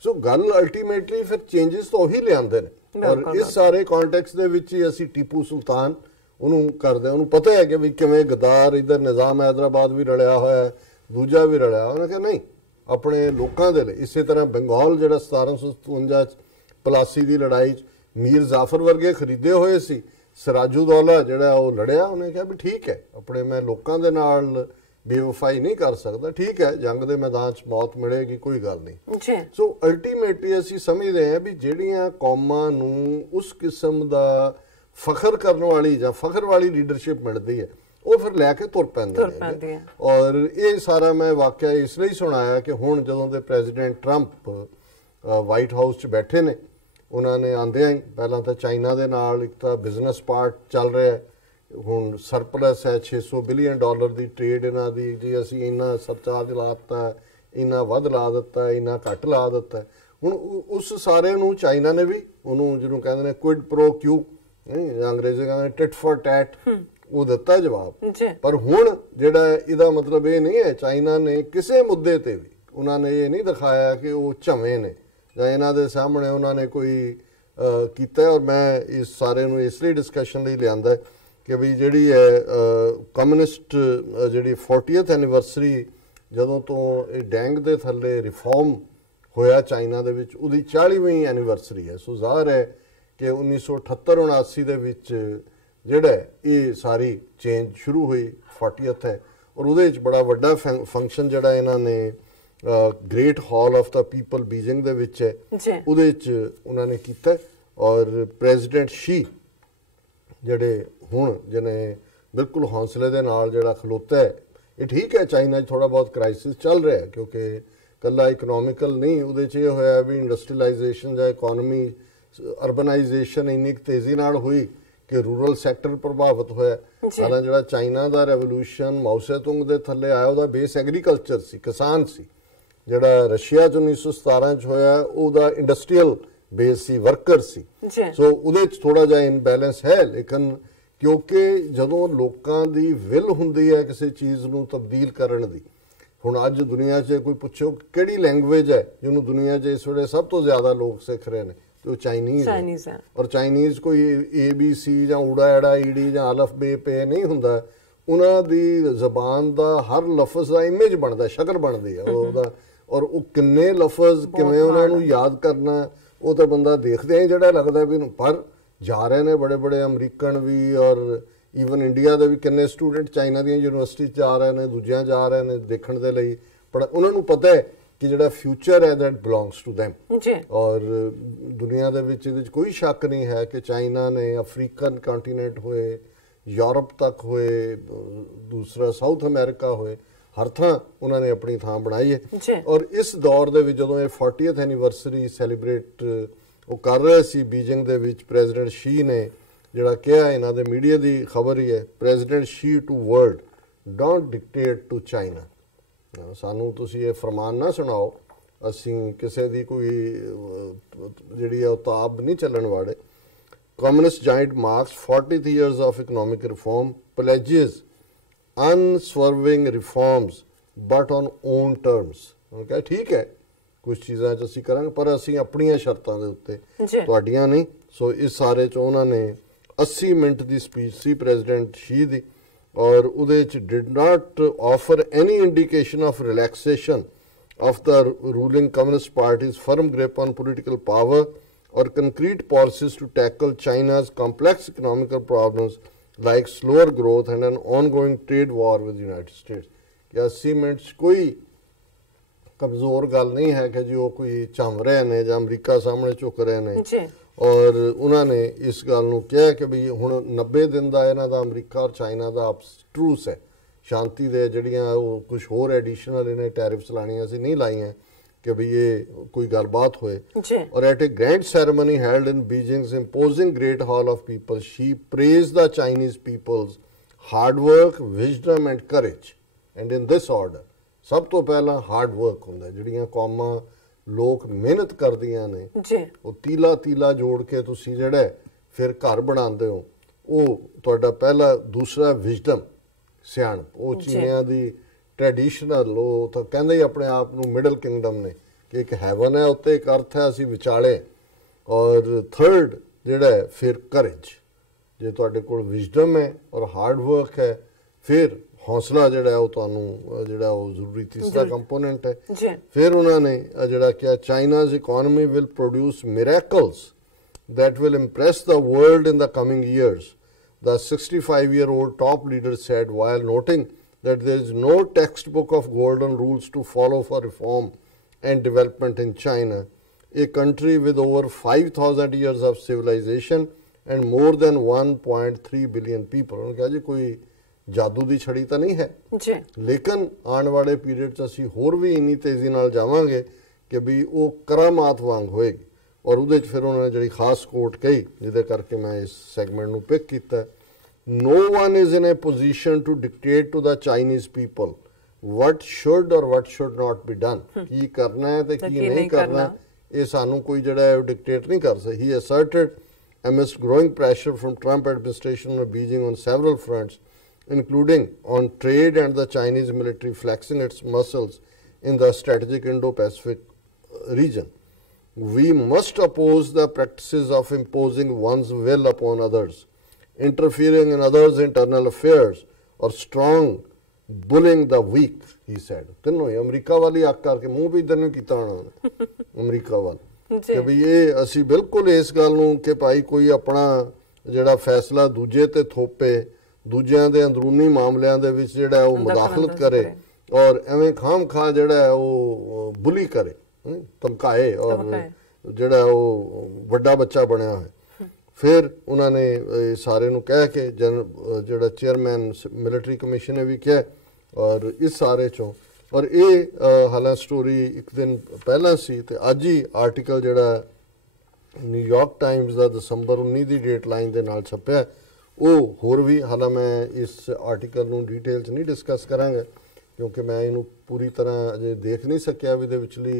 ਸੋ ਗੱਲ ਅਲਟੀਮੇਟਲੀ ਫਿਰ ਚੇਂਜਸ ਤਾਂ ਉਹੀ ਲਿਆਉਂਦੇ ਨੇ। ਔਰ ਇਸ ਸਾਰੇ ਕੰਟੈਕਸਟ ਦੇ ਵਿੱਚ ਹੀ ਅਸੀਂ ਟੀਪੂ ਸੁਲਤਾਨ ਉਹਨੂੰ ਕਰਦੇ, ਉਹਨੂੰ ਪਤਾ ਹੈ ਕਿ ਵੀ ਕਿਵੇਂ ਗਦਾਰ, ਇੱਧਰ ਨਿਜ਼ਾਮ ਹੈਦਰਾਬਾਦ ਵੀ ਰਲਿਆ ਹੋਇਆ, ਦੂਜਾ ਵੀ ਰਲਿਆ। ਉਹਨੇ ਕਿਹਾ ਨਹੀਂ, ਆਪਣੇ ਲੋਕਾਂ ਦੇ ਲਈ। ਇਸੇ ਤਰ੍ਹਾਂ ਬੰਗਾਲ ਜਿਹੜਾ 1757 ਚ ਪਲਾਸੀ ਦੀ ਲੜਾਈ 'ਚ ਮੀਰ ਜ਼ਾਫਰ ਵਰਗੇ ਖਰੀਦੇ ਹੋਏ ਸੀ, ਸਿਰਾਜੂਦੌਲਾ ਜਿਹੜਾ ਉਹ ਲੜਿਆ, ਉਹਨੇ ਕਿਹਾ ਵੀ ਠੀਕ ਹੈ, ਆਪਣੇ ਮੈਂ ਲੋਕਾਂ ਦੇ ਨਾਲ ਬੇਵਫਾਈ ਨਹੀਂ ਕਰ ਸਕਦਾ, ਠੀਕ ਹੈ, ਜੰਗ ਦੇ ਮੈਦਾਨ 'ਚ ਮੌਤ ਮਿਲੇਗੀ, ਕੋਈ ਗੱਲ ਨਹੀਂ। ਸੋ ਅਲਟੀਮੇਟਲੀ ਅਸੀਂ ਸਮਝਦੇ ਹਾਂ ਵੀ ਜਿਹੜੀਆਂ ਕੌਮਾਂ ਨੂੰ ਉਸ ਕਿਸਮ ਦਾ ਫਖਰ ਕਰਨ ਵਾਲੀ ਜਾਂ ਫਖਰ ਵਾਲੀ ਲੀਡਰਸ਼ਿਪ ਮਿਲਦੀ ਹੈ, ਉਹ ਫਿਰ ਲੈ ਕੇ ਤੁਰ ਪੈਂਦੇ ਨੇ। ਔਰ ਇਹ ਸਾਰਾ ਮੈਂ ਵਾਕਿਆ ਇਸ ਲਈ ਸੁਣਾਇਆ ਕਿ ਹੁਣ ਜਦੋਂ ਦੇ ਪ੍ਰੈਜ਼ੀਡੈਂਟ ਟਰੰਪ ਵਾਈਟ ਹਾਊਸ 'ਚ ਬੈਠੇ ਨੇ, ਉਹਨਾਂ ਨੇ ਆਉਂਦਿਆਂ ਹੀ ਪਹਿਲਾਂ ਤਾਂ ਚਾਈਨਾ ਦੇ ਨਾਲ ਇੱਕ ਤਾਂ ਬਿਜ਼ਨਸ ਪਾਰਟ ਚੱਲ ਰਿਹਾ, ਹੁਣ ਸਰਪਲਸ ਹੈ $600 ਬਿਲੀਅਨ ਦੀ ਟ੍ਰੇਡ ਇਹਨਾਂ ਦੀ, ਜੀ ਅਸੀਂ ਇੰਨਾ ਸਰਚਾਰਜ ਲਾ ਦਿੱਤਾ, ਇੰਨਾ ਵੱਧ ਲਾ ਦਿੱਤਾ, ਇੰਨਾ ਘੱਟ ਲਾ ਦਿੱਤਾ। ਹੁਣ ਉਸ ਸਾਰੇ ਨੂੰ ਚਾਈਨਾ ਨੇ ਵੀ ਉਹਨੂੰ ਜਿਹਨੂੰ ਕਹਿੰਦੇ ਨੇ ਕੁਇਡ ਪ੍ਰੋ ਕਿਊ, ਅੰਗਰੇਜ਼ੀ ਕਹਿੰਦੇ ਟਿਟ ਫॉर ਟੈਟ, ਉਹ ਦਿੱਤਾ ਜਵਾਬ। ਪਰ ਹੁਣ ਜਿਹੜਾ ਇਹਦਾ ਮਤਲਬ ਇਹ ਨਹੀਂ ਹੈ, ਚਾਈਨਾ ਨੇ ਕਿਸੇ ਮੁੱਦੇ ਤੇ ਵੀ ਉਹਨਾਂ ਨੇ ਇਹ ਨਹੀਂ ਦਿਖਾਇਆ ਕਿ ਉਹ ਝਵੇਂ ਨੇ ਜਾਂ ਇਹਨਾਂ ਦੇ ਸਾਹਮਣੇ ਉਹਨਾਂ ਨੇ ਕੋਈ ਕੀਤਾ। ਔਰ ਮੈਂ ਇਸ ਸਾਰੇ ਨੂੰ ਇਸ ਲਈ ਡਿਸਕਸ਼ਨ ਲਈ ਲਿਆਂਦਾ ਕਿ ਵੀ ਜਿਹੜੀ ਹੈ ਕਮਿਊਨਿਸਟ ਜਿਹੜੀ 40th ਐਨੀਵਰਸਰੀ ਜਦੋਂ ਤੋਂ ਇਹ ਡੈਂਗ ਦੇ ਥੱਲੇ ਰਿਫਾਰਮ ਹੋਇਆ ਚਾਈਨਾ ਦੇ ਵਿੱਚ, ਉਹਦੀ 40ਵੀਂ ਐਨੀਵਰਸਰੀ ਹੈ। ਸੋ ਜ਼ਾਹਰ ਹੈ ਕਿ 1978-79 ਦੇ ਵਿੱਚ ਜਿਹੜਾ ਇਹ ਸਾਰੀ ਚੇਂਜ ਸ਼ੁਰੂ ਹੋਈ, 40th ਹੈ। ਔਰ ਉਹਦੇ ਵਿੱਚ ਬੜਾ ਵੱਡਾ ਫੰਕਸ਼ਨ ਜਿਹੜਾ ਇਹਨਾਂ ਨੇ great hall of the people Beijing ਦੇ ਵਿੱਚ ਹੈ, ਉਹਦੇ ਵਿੱਚ ਉਹਨਾਂ ਨੇ ਕੀਤਾ। ਔਰ ਪ੍ਰੈਜ਼ੀਡੈਂਟ ਸ਼ੀ ਜਿਹੜੇ ਹੁਣ ਜਿਹਨੇ ਬਿਲਕੁਲ ਹੌਸਲੇ ਦੇ ਨਾਲ ਜਿਹੜਾ ਖਲੋਤਾ ਹੈ, ਇਹ ਠੀਕ ਹੈ ਚਾਈਨਾ 'ਚ ਥੋੜਾ ਬਹੁਤ ਕ੍ਰਾਈਸਿਸ ਚੱਲ ਰਿਹਾ ਕਿਉਂਕਿ ਕੱਲਾ ਇਕਨੋਮਿਕਲ ਨਹੀਂ, ਉਹਦੇ 'ਚ ਇਹ ਹੋਇਆ ਵੀ ਇੰਡਸਟਰੀਲਾਈਜੇਸ਼ਨ ਜਾਂ ਇਕੋਨਮੀ ਅਰਬਨਾਈਜੇਸ਼ਨ ਇੰਨੀ ਤੇਜ਼ੀ ਨਾਲ ਹੋਈ ਕਿ ਰੂਰਲ ਸੈਕਟਰ ਪ੍ਰਭਾਵਿਤ ਹੋਇਆ। ਹਾਲਾਂ ਜਿਹੜਾ ਚਾਈਨਾ ਦਾ ਰੈਵੋਲੂਸ਼ਨ ਮਾਓ ਸੇਤੁੰਗ ਦੇ ਥੱਲੇ ਆਇਆ, ਉਹਦਾ ਬੇਸ ਐਗਰੀਕਲਚਰ ਸੀ, ਕਿਸਾਨ ਸੀ। ਜਿਹੜਾ ਰਸ਼ੀਆ 'ਚ 1917 'ਚ ਹੋਇਆ, ਉਹਦਾ ਇੰਡਸਟਰੀਅਲ ਬੇਸ ਸੀ, ਵਰਕਰ ਸੀ। ਸੋ ਉਹਦੇ 'ਚ ਥੋੜਾ ਜਿਹਾ ਇਨਬੈਲੈਂਸ ਹੈ, ਲੇਕਿਨ ਕਿਉਂਕਿ ਜਦੋਂ ਲੋਕਾਂ ਦੀ ਵਿਲ ਹੁੰਦੀ ਹੈ ਕਿਸੇ ਚੀਜ਼ ਨੂੰ ਤਬਦੀਲ ਕਰਨ ਦੀ, ਹੁਣ ਅੱਜ ਦੁਨੀਆ 'ਚ ਕੋਈ ਪੁੱਛੋ ਕਿਹੜੀ ਲੈਂਗੁਏਜ ਹੈ ਜਿਹਨੂੰ ਦੁਨੀਆ 'ਚ ਇਸ ਵੇਲੇ ਸਭ ਤੋਂ ਜ਼ਿਆਦਾ ਲੋਕ ਸਿੱਖ ਰਹੇ ਨੇ, ਤੇ ਉਹ ਚਾਈਨੀਜ਼ ਹੈ। ਔਰ ਚਾਈਨੀਜ਼ ਕੋਈ ABC ਜਾਂ ਊੜਾ ਐੜਾ ਈਡੀ ਜਾਂ ਅਲਫ ਬੇ ਪੇ ਨਹੀਂ ਹੁੰਦਾ, ਉਹਨਾਂ ਦੀ ਜ਼ਬਾਨ ਦਾ ਹਰ ਲਫ਼ਜ਼ ਦਾ ਇਮੇਜ ਬਣਦਾ, ਸ਼ਕਲ ਬਣਦੀ ਹੈ ਉਹਦਾ। ਔਰ ਉਹ ਕਿੰਨੇ ਲਫ਼ਜ਼ ਕਿਵੇਂ ਉਹਨਾਂ ਨੂੰ ਯਾਦ ਕਰਨਾ, ਉਹ ਤਾਂ ਬੰਦਾ ਦੇਖਦੇ ਹੀ ਜਿਹੜਾ ਲੱਗਦਾ ਵੀ। ਪਰ ਜਾ ਰਹੇ ਨੇ ਬੜੇ ਬੜੇ ਅਮਰੀਕਨ ਵੀ, ਔਰ ਈਵਨ ਇੰਡੀਆ ਦੇ ਵੀ ਕਿੰਨੇ ਸਟੂਡੈਂਟ ਚਾਈਨਾ ਦੀਆਂ ਯੂਨੀਵਰਸਿਟੀ 'ਚ ਜਾ ਰਹੇ ਨੇ, ਦੂਜਿਆਂ ਜਾ ਰਹੇ ਨੇ ਦੇਖਣ ਦੇ ਲਈ। ਪਰ ਉਹਨਾਂ ਨੂੰ ਪਤਾ ਹੈ ਕਿ ਜਿਹੜਾ ਫਿਊਚਰ ਹੈ ਦੈਟ ਬਿਲੋਂਗਸ ਟੂ them। ਔਰ ਦੁਨੀਆ ਦੇ ਵਿੱਚ ਇਹਦੇ 'ਚ ਕੋਈ ਸ਼ੱਕ ਨਹੀਂ ਹੈ ਕਿ ਚਾਈਨਾ ਨੇ ਅਫਰੀਕਨ ਕੰਟੀਨੈਂਟ ਹੋਏ, ਯੂਰਪ ਤੱਕ ਹੋਏ, ਦੂਸਰਾ ਸਾਊਥ ਅਮਰੀਕਾ ਹੋਏ, ਹਰ ਥਾਂ ਉਹਨਾਂ ਨੇ ਆਪਣੀ ਥਾਂ ਬਣਾਈ ਹੈ। ਔਰ ਇਸ ਦੌਰ ਦੇ ਵਿੱਚ ਜਦੋਂ ਇਹ 40th ਐਨੀਵਰਸਰੀ ਸੈਲੀਬ੍ਰੇਟ ਉਹ ਕਰ ਰਹੇ ਸੀ ਬੀਜਿੰਗ ਦੇ ਵਿੱਚ, ਪ੍ਰੈਜ਼ੀਡੈਂਟ ਸ਼ੀ ਨੇ ਜਿਹੜਾ ਕਿਹਾ, ਇਹਨਾਂ ਦੇ ਮੀਡੀਆ ਦੀ ਖਬਰ ਹੀ ਹੈ, president Xi to world don't dictate to China. ਸਾਨੂੰ ਤੁਸੀਂ ਇਹ ਫਰਮਾਨ ਨਾ ਸੁਣਾਓ, ਅਸੀਂ ਕਿਸੇ ਦੀ ਕੋਈ ਜਿਹੜੀ ਹੈ ਉਤਾਬ ਨਹੀਂ ਚੱਲਣ ਵਾਲੇ। Communist giant marks 40th years of economic reform, pledges unswerving reforms but on own terms। okay, ਠੀਕ ਹੈ, ਕੁਝ ਚੀਜ਼ਾਂ 'ਚ ਅਸੀਂ ਕਰਾਂਗੇ ਪਰ ਅਸੀਂ ਆਪਣੀਆਂ ਸ਼ਰਤਾਂ ਦੇ ਉੱਤੇ, ਤੁਹਾਡੀਆਂ ਨਹੀਂ। ਸੋ ਇਸ ਸਾਰੇ 'ਚ ਉਹਨਾਂ ਨੇ 80 ਮਿੰਟ ਦੀ ਸਪੀਚ ਸੀ ਪ੍ਰੈਜ਼ੀਡੈਂਟ ਸ਼ੀ ਦੀ, ਔਰ ਉਹਦੇ 'ਚ did not offer any indication of relaxation of the ruling Communist Party's firm grip on political power or concrete policies to tackle China's complex economical problems like slower growth and an ongoing trade war with the United States। कि 80 minute कोई कमज़ोर गल नहीं है कि जी वो कोई झम रहे ने या अमरीका सामने झुक रहे ने। और उन्होंने इस गल नूं कहा कि भी हुण 90 दिन का इन्हां दा अमरीका और चाइना का आपस ट्रूस है, शांति दे जड़ियां वो कुछ होर एडिशनल इन्हें टैरिफ्स लानियां सी नहीं लाई हैं कि भी ये कोई गलबात होए। और at a grand ceremony held in Beijing's imposing great hall of people, Xi praise the Chinese people's hard work, wisdom and courage and in this order. सब तो पहला हार्ड वर्क होंदा, जड़ियां कौमां लोग मेहनत करदियां ने, वो तीला तीला जोड़ के तुसी जड़ा फिर घर बनाते हो, वो तुहाडा पहला। दूसरा विजडम, सियाणप, वो चीनियां दी ट्रैडिशनल, वो तो कहते ही अपने आप नूं मिडल किंगडम ने कि एक हैवन है उत्ते, एक अर्थ है असी विचाले। और थर्ड जिहड़ा है फिर करेज, जे तुहाडे कोल विजडम है और हार्ड वर्क है, फिर हौसला जिहड़ा है वो तुहानूं जिहड़ा वो जरूरी तीसरा कंपोनेंट है। फिर उन्होंने जिहड़ा क्या, China's economy will produce miracles that will impress the world in the coming years, the 65-year-old top leader said, while noting that there is no textbook of golden rules to follow for reform and development in China, a country with over 5,000 years of civilization and more than 1.3 billion people। उन्होंने कहा जी कोई जादू दी छड़ी तो नहीं है, लेकिन आने वाले पीरियड च असीं होर भी इन्नी तेजी नाल जावांगे कि भी वो करामात वांग होएगी। और उहदे च फिर उन्होंने जिहड़ी खास कोट कही जिहदे करके मैं इस सैगमेंट नूं पिक कीता, no one is in a position to dictate to the Chinese people what should और what should not be done. की करना है ते की नहीं करना, ये सानू कोई जिहड़ा है डिक्टेट नहीं कर सकदा। ही asserted amidst growing pressure from Trump administration on Beijing on several fronts, including on trade and the Chinese military flexing its muscles in the strategic Indo-Pacific region. We must oppose the practices of imposing one's will upon others, interfering in others' internal affairs, or strong bullying the weak, he said। तीनों ही अमरीका वाली आक करके मुंह भी इधर नहीं कीता होना अमरीका वाल कि भी ये असी बिल्कुल इस गल नूं कि भाई कोई अपना जिहड़ा फैसला दूजे ते थोपे, दूजियां दे अंदरूनी मामलिਆਂ ਦੇ ਵਿੱਚ ਜਿਹੜਾ ਹੈ ਉਹ ਮੁਦਾਖਲਤ ਕਰੇ और ਐਵੇਂ ਖਾਮ ਖਾ ਜਿਹੜਾ ਹੈ ਉਹ ਬੁਲੀ करे, ਧਮਕਾਏ और ਜਿਹੜਾ ਉਹ ਵੱਡਾ ਬੱਚਾ ਬਣਿਆ ਹੈ। फिर उन्होंने सारे नूं कह के जिहड़ा चेयरमैन मिलिटरी कमीशन ने भी कहा, और इस सारे चों और ये हालां स्टोरी एक दिन पहला सी ते अज ही आर्टिकल जिहड़ा न्यूयॉर्क टाइम्स का दिसंबर 19 की डेट लाइन के नाल छपया, वो होर भी हालां मैं इस आर्टिकल नूं डिटेल च नहीं डिस्कस करांगा क्योंकि मैं इनू पूरी तरह अजे देख नहीं सकिया भी दे विचली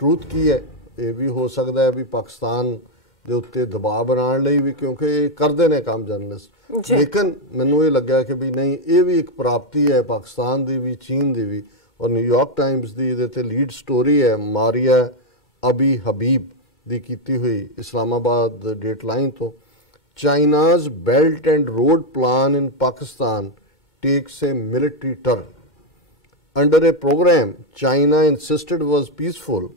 ट्रूथ की है। ये भी हो सकता है भी पाकिस्तान ਦੇ ਉੱਤੇ ਦਬਾਅ ਬਣਾਉਣ ਲਈ ਵੀ, ਕਿਉਂਕਿ ਇਹ ਕਰਦੇ ਨੇ ਕੰਮ ਜਰਨਲਿਸਟ, ਲੇਕਿਨ ਮੈਨੂੰ ਇਹ ਲੱਗਿਆ ਕਿ ਵੀ ਨਹੀਂ ਇਹ ਵੀ ਇੱਕ ਪ੍ਰਾਪਤੀ ਹੈ ਪਾਕਿਸਤਾਨ ਦੀ ਵੀ, ਚੀਨ ਦੀ ਵੀ। ਔਰ ਨਿਊਯਾਰਕ ਟਾਈਮਸ ਦੀ ਇਹਦੇ ਤੇ ਲੀਡ ਸਟੋਰੀ ਹੈ ਮਾਰੀਆ ਅਬੀ ਹਬੀਬ ਦੀ ਕੀਤੀ ਹੋਈ ਇਸਲਾਮਾਬਾਦ ਡੇਟਲਾਈਨ ਤੋਂ, China's belt and road plan in Pakistan takes a military turn under a programme China insisted was peaceful.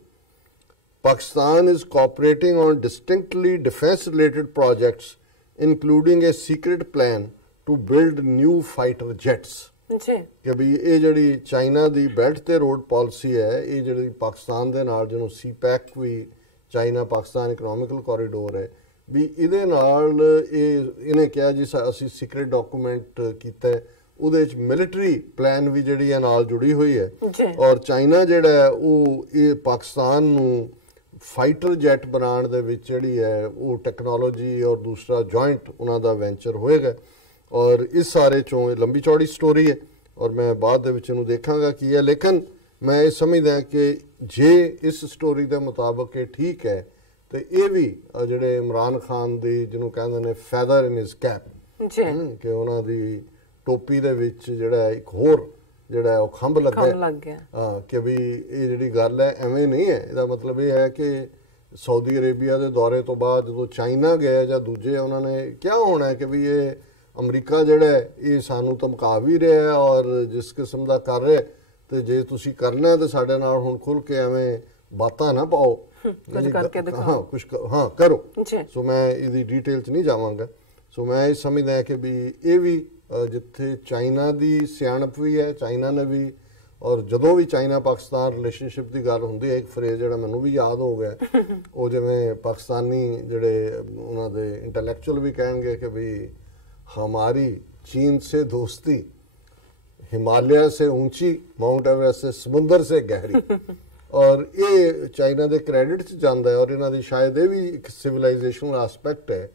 Pakistan is cooperating on distinctly defense-related projects, including a secret plan to build new fighter jets। कि भी ये जड़ी China दी belt ते road policy है, ये जड़ी पाकिस्तान दे नाल जिन्हों CPEC भी चाइना पाकिस्तान इकोनॉमिकल कॉरीडोर है भी, इहदे नाल इन्हें कहा जी असी सीक्रेट डॉकूमेंट कीता है, ਉਹਦੇ ਵਿੱਚ ਮਿਲਟਰੀ ਪਲਾਨ ਵੀ ਜਿਹੜੀ ਹੈ ਨਾਲ ਜੁੜੀ ਹੋਈ ਹੈ ਔਰ ਚਾਈਨਾ ਜਿਹੜਾ ਉਹ ਇਹ ਪਾਕਿਸਤਾਨ ਨੂੰ ਫਾਈਟਰ ਜੈਟ ਬਣਾਉਣ ਦੇ ਵਿੱਚ ਜਿਹੜੀ ਹੈ ਉਹ ਟੈਕਨੋਲੋਜੀ ਔਰ ਦੂਸਰਾ ਜੁਆਇੰਟ ਉਹਨਾਂ ਦਾ ਵੈਂਚਰ ਹੋਏਗਾ ਔਰ ਇਸ ਸਾਰੇ ਚੋਂ ਇਹ ਲੰਬੀ ਚੌੜੀ ਸਟੋਰੀ ਹੈ ਔਰ ਮੈਂ ਬਾਅਦ ਦੇ ਵਿੱਚ ਇਹਨੂੰ ਦੇਖਾਂਗਾ ਕੀ ਹੈ ਲੇਕਿਨ ਮੈਂ ਇਹ ਸਮਝਦਾ ਕਿ ਜੇ ਇਸ ਸਟੋਰੀ ਦੇ ਮੁਤਾਬਕ ਇਹ ਠੀਕ ਹੈ ਤੇ ਇਹ ਵੀ ਜਿਹੜੇ ਇਮਰਾਨ ਖਾਨ ਦੀ ਜਿਹਨੂੰ ਕਹਿੰਦੇ ਨੇ ਫੈਦਰ ਇਨ ਹਿਸ ਕੈਪ ਕਿ ਉਹਨਾਂ ਦੀ ਟੋਪੀ ਦੇ ਵਿੱਚ ਜਿਹੜਾ ਇੱਕ ਹੋਰ ਜਿਹੜਾ ਉਹ ਖੰਭ ਲੱਗਿਆ ਹਾਂ ਕਿ ਵੀ ਇਹ ਜਿਹੜੀ ਗੱਲ ਹੈ ਐਵੇਂ ਨਹੀਂ ਹੈ ਇਹਦਾ ਮਤਲਬ ਇਹ ਹੈ ਕਿ ਸਾਊਦੀ ਅਰੇਬੀਆ ਦੇ ਦੌਰੇ ਤੋਂ ਬਾਅਦ ਜਦੋਂ ਚਾਈਨਾ ਗਏ ਜਾਂ ਦੂਜੇ ਉਹਨਾਂ ਨੇ ਕਿਹਾ ਹੋਣਾ ਕਿ ਵੀ ਇਹ ਅਮਰੀਕਾ ਜਿਹੜਾ ਇਹ ਸਾਨੂੰ ਧਮਕਾ ਵੀ ਰਿਹਾ ਔਰ ਜਿਸ ਕਿਸਮ ਦਾ ਕਰ ਰਿਹਾ ਤੇ ਜੇ ਤੁਸੀਂ ਕਰਨਾ ਤੇ ਸਾਡੇ ਨਾਲ ਹੁਣ ਖੁੱਲ ਕੇ ਐਵੇਂ ਬਾਤਾਂ ਨਾ ਪਾਓ ਕੁਝ ਕਰਕੇ ਦਿਖਾਓ ਹਾਂ ਕਰੋ ਸੋ ਮੈਂ ਇਹਦੀ ਡਿਟੇਲ 'ਚ ਨਹੀਂ ਜਾਵਾਂਗਾ ਸੋ ਮੈਂ ਇਹ ਸਮਝਦਾ ਕਿ ਵੀ ਇਹ ਵੀ ਜਿੱਥੇ ਚਾਈਨਾ ਦੀ ਸਿਆਣਪ ਵੀ ਹੈ ਚਾਈਨਾ ਨੇ ਵੀ ਔਰ ਜਦੋਂ ਵੀ ਚਾਈਨਾ ਪਾਕਿਸਤਾਨ ਰਿਲੇਸ਼ਨਸ਼ਿਪ ਦੀ ਗੱਲ ਹੁੰਦੀ ਹੈ ਇੱਕ ਫਰੇਜ਼ ਜਿਹੜਾ ਮੈਨੂੰ ਵੀ ਯਾਦ ਹੋ ਗਿਆ ਉਹ ਜਿਵੇਂ ਪਾਕਿਸਤਾਨੀ ਜਿਹੜੇ ਉਹਨਾਂ ਦੇ ਇੰਟੈਲੈਕਚੁਅਲ ਵੀ ਕਹਿਣਗੇ ਕਿ ਵੀ ਹਮਾਰੀ ਚੀਨ से दोस्ती हिमालय से ऊंची माउंट एवरेस्ट से समुंदर से गहरी और ये ਚਾਈਨਾ ਦੇ ਕ੍ਰੈਡਿਟ 'ਚ ਜਾਂਦਾ ਹੈ ਔਰ ਇਹਨਾਂ ਦੀ ਸ਼ਾਇਦ ਇਹ ਵੀ ਇੱਕ ਸਿਵਲਾਈਜੇਸ਼ਨਲ ਐਸਪੈਕਟ ਹੈ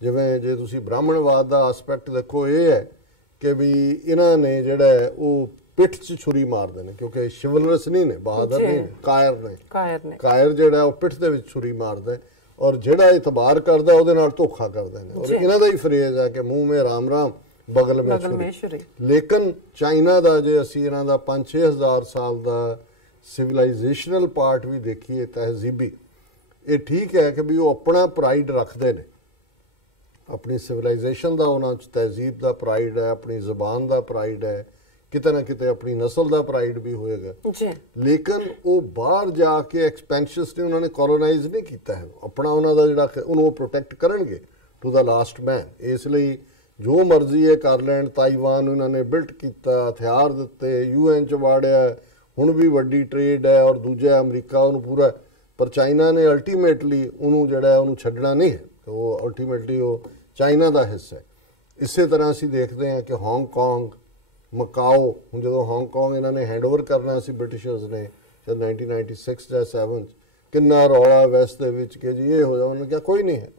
ਜਿਵੇਂ ਜੇ ਤੁਸੀਂ ਬ੍ਰਾਹਮਣਵਾਦ ਦਾ ਐਸਪੈਕਟ ਦੇਖੋ ਇਹ ਹੈ ਕਿ ਵੀ ਇਹਨਾਂ ਨੇ ਜਿਹੜਾ ਉਹ ਪਿੱਠ 'ਚ ਛੁਰੀ ਮਾਰਦੇ ਨੇ ਕਿਉਂਕਿ ਸ਼ਿਵਲਰਸ ਨਹੀਂ ਨੇ ਬਹਾਦਰ ਨਹੀਂ ਕਾਇਰ ਜਿਹੜਾ ਉਹ ਪਿੱਠ ਦੇ ਵਿੱਚ ਛੁਰੀ ਮਾਰਦਾ ਔਰ ਜਿਹੜਾ ਇਤਬਾਰ ਕਰਦਾ ਉਹਦੇ ਨਾਲ ਧੋਖਾ ਕਰਦੇ ਨੇ ਔਰ ਇਹਨਾਂ ਦਾ ਹੀ ਫਰੇਜ਼ ਹੈ ਕਿ ਮੂੰਹ ਮੇ ਰਾਮ ਰਾਮ ਬਗਲ ਮੇ ਛੁਰੀ ਲੇਕਿਨ ਚਾਈਨਾ ਦਾ ਜੇ ਅਸੀਂ ਇਹਨਾਂ ਦਾ 5-6 ਹਜ਼ਾਰ ਸਾਲ ਦਾ ਸਿਵਲਾਈਜੇਸ਼ਨਲ ਪਾਰਟ ਵੀ ਦੇਖੀਏ ਤਹਿਜ਼ੀਬੀ ਇਹ ਠੀਕ ਹੈ ਕਿ ਵੀ ਉਹ ਆਪਣਾ ਪ੍ਰਾਈਡ ਰੱਖਦੇ ਨੇ ਆਪਣੀ ਸਿਵਲਾਈਜੇਸ਼ਨ ਦਾ ਉਹਨਾਂ 'ਚ ਤਹਿਜ਼ੀਬ ਦਾ ਪ੍ਰਾਈਡ ਹੈ ਆਪਣੀ ਜ਼ੁਬਾਨ ਦਾ ਪ੍ਰਾਈਡ ਹੈ ਕਿਤੇ ਨਾ ਕਿਤੇ ਆਪਣੀ ਨਸਲ ਦਾ ਪ੍ਰਾਈਡ ਵੀ ਹੋਏਗਾ ਲੇਕਿਨ ਉਹ ਬਾਹਰ ਜਾ ਕੇ ਐਕਸਪੈਂਸ਼ਨਸ ਨੇ ਉਹਨਾਂ ਨੇ ਕੋਲੋਨਾਈਜ਼ ਨਹੀਂ ਕੀਤਾ ਹੈ ਆਪਣਾ ਉਹਨਾਂ ਦਾ ਜਿਹੜਾ ਉਹਨੂੰ ਉਹ ਪ੍ਰੋਟੈਕਟ ਕਰਨਗੇ ਟੂ ਦਾ ਲਾਸਟ ਮੈਨ ਇਸ ਲਈ ਜੋ ਮਰਜ਼ੀ ਇਹ ਕਰ ਲੈਣ ਤਾਈਵਾਨ ਉਹਨਾਂ ਨੇ ਬਿਲਟ ਕੀਤਾ ਹਥਿਆਰ ਦਿੱਤੇ UN 'ਚ ਵਾੜਿਆ ਹੁਣ ਵੀ ਵੱਡੀ ਟ੍ਰੇਡ ਹੈ ਔਰ ਦੂਜਾ ਅਮਰੀਕਾ ਉਹਨੂੰ ਪੂਰਾ ਪਰ ਚਾਈਨਾ ਨੇ ਅਲਟੀਮੇਟਲੀ ਉਹਨੂੰ ਜਿਹੜਾ ਉਹਨੂੰ ਛੱਡਣਾ ਨਹੀਂ ਹੈ ਉਹ ਅਲਟੀਮੇਟਲੀ ਉਹ ਚਾਈਨਾ ਦਾ ਹਿੱਸਾ ਹੈ ਇਸੇ ਤਰ੍ਹਾਂ ਅਸੀਂ ਦੇਖਦੇ ਹਾਂ ਕਿ ਹਾਂਗਕਾਂਗ ਮਕਾਓ ਹੁਣ ਜਦੋਂ ਹਾਂਗਕਾਂਗ ਇਹਨਾਂ ਨੇ ਹੈਂਡਓਵਰ ਕਰਨਾ ਸੀ ਬ੍ਰਿਟਿਸ਼ਰਸ ਨੇ ਜਦ 1996 ਜਾਂ 7 ਕਿੰਨਾ ਰੌਲਾ ਵੈਸਟ ਦੇ ਵਿੱਚ ਕਿ ਜੀ ਇਹ ਹੋ ਜਾ ਉਹਨਾਂ ਨੇ ਕਿਹਾ ਕੋਈ ਨਹੀਂ ਹੈ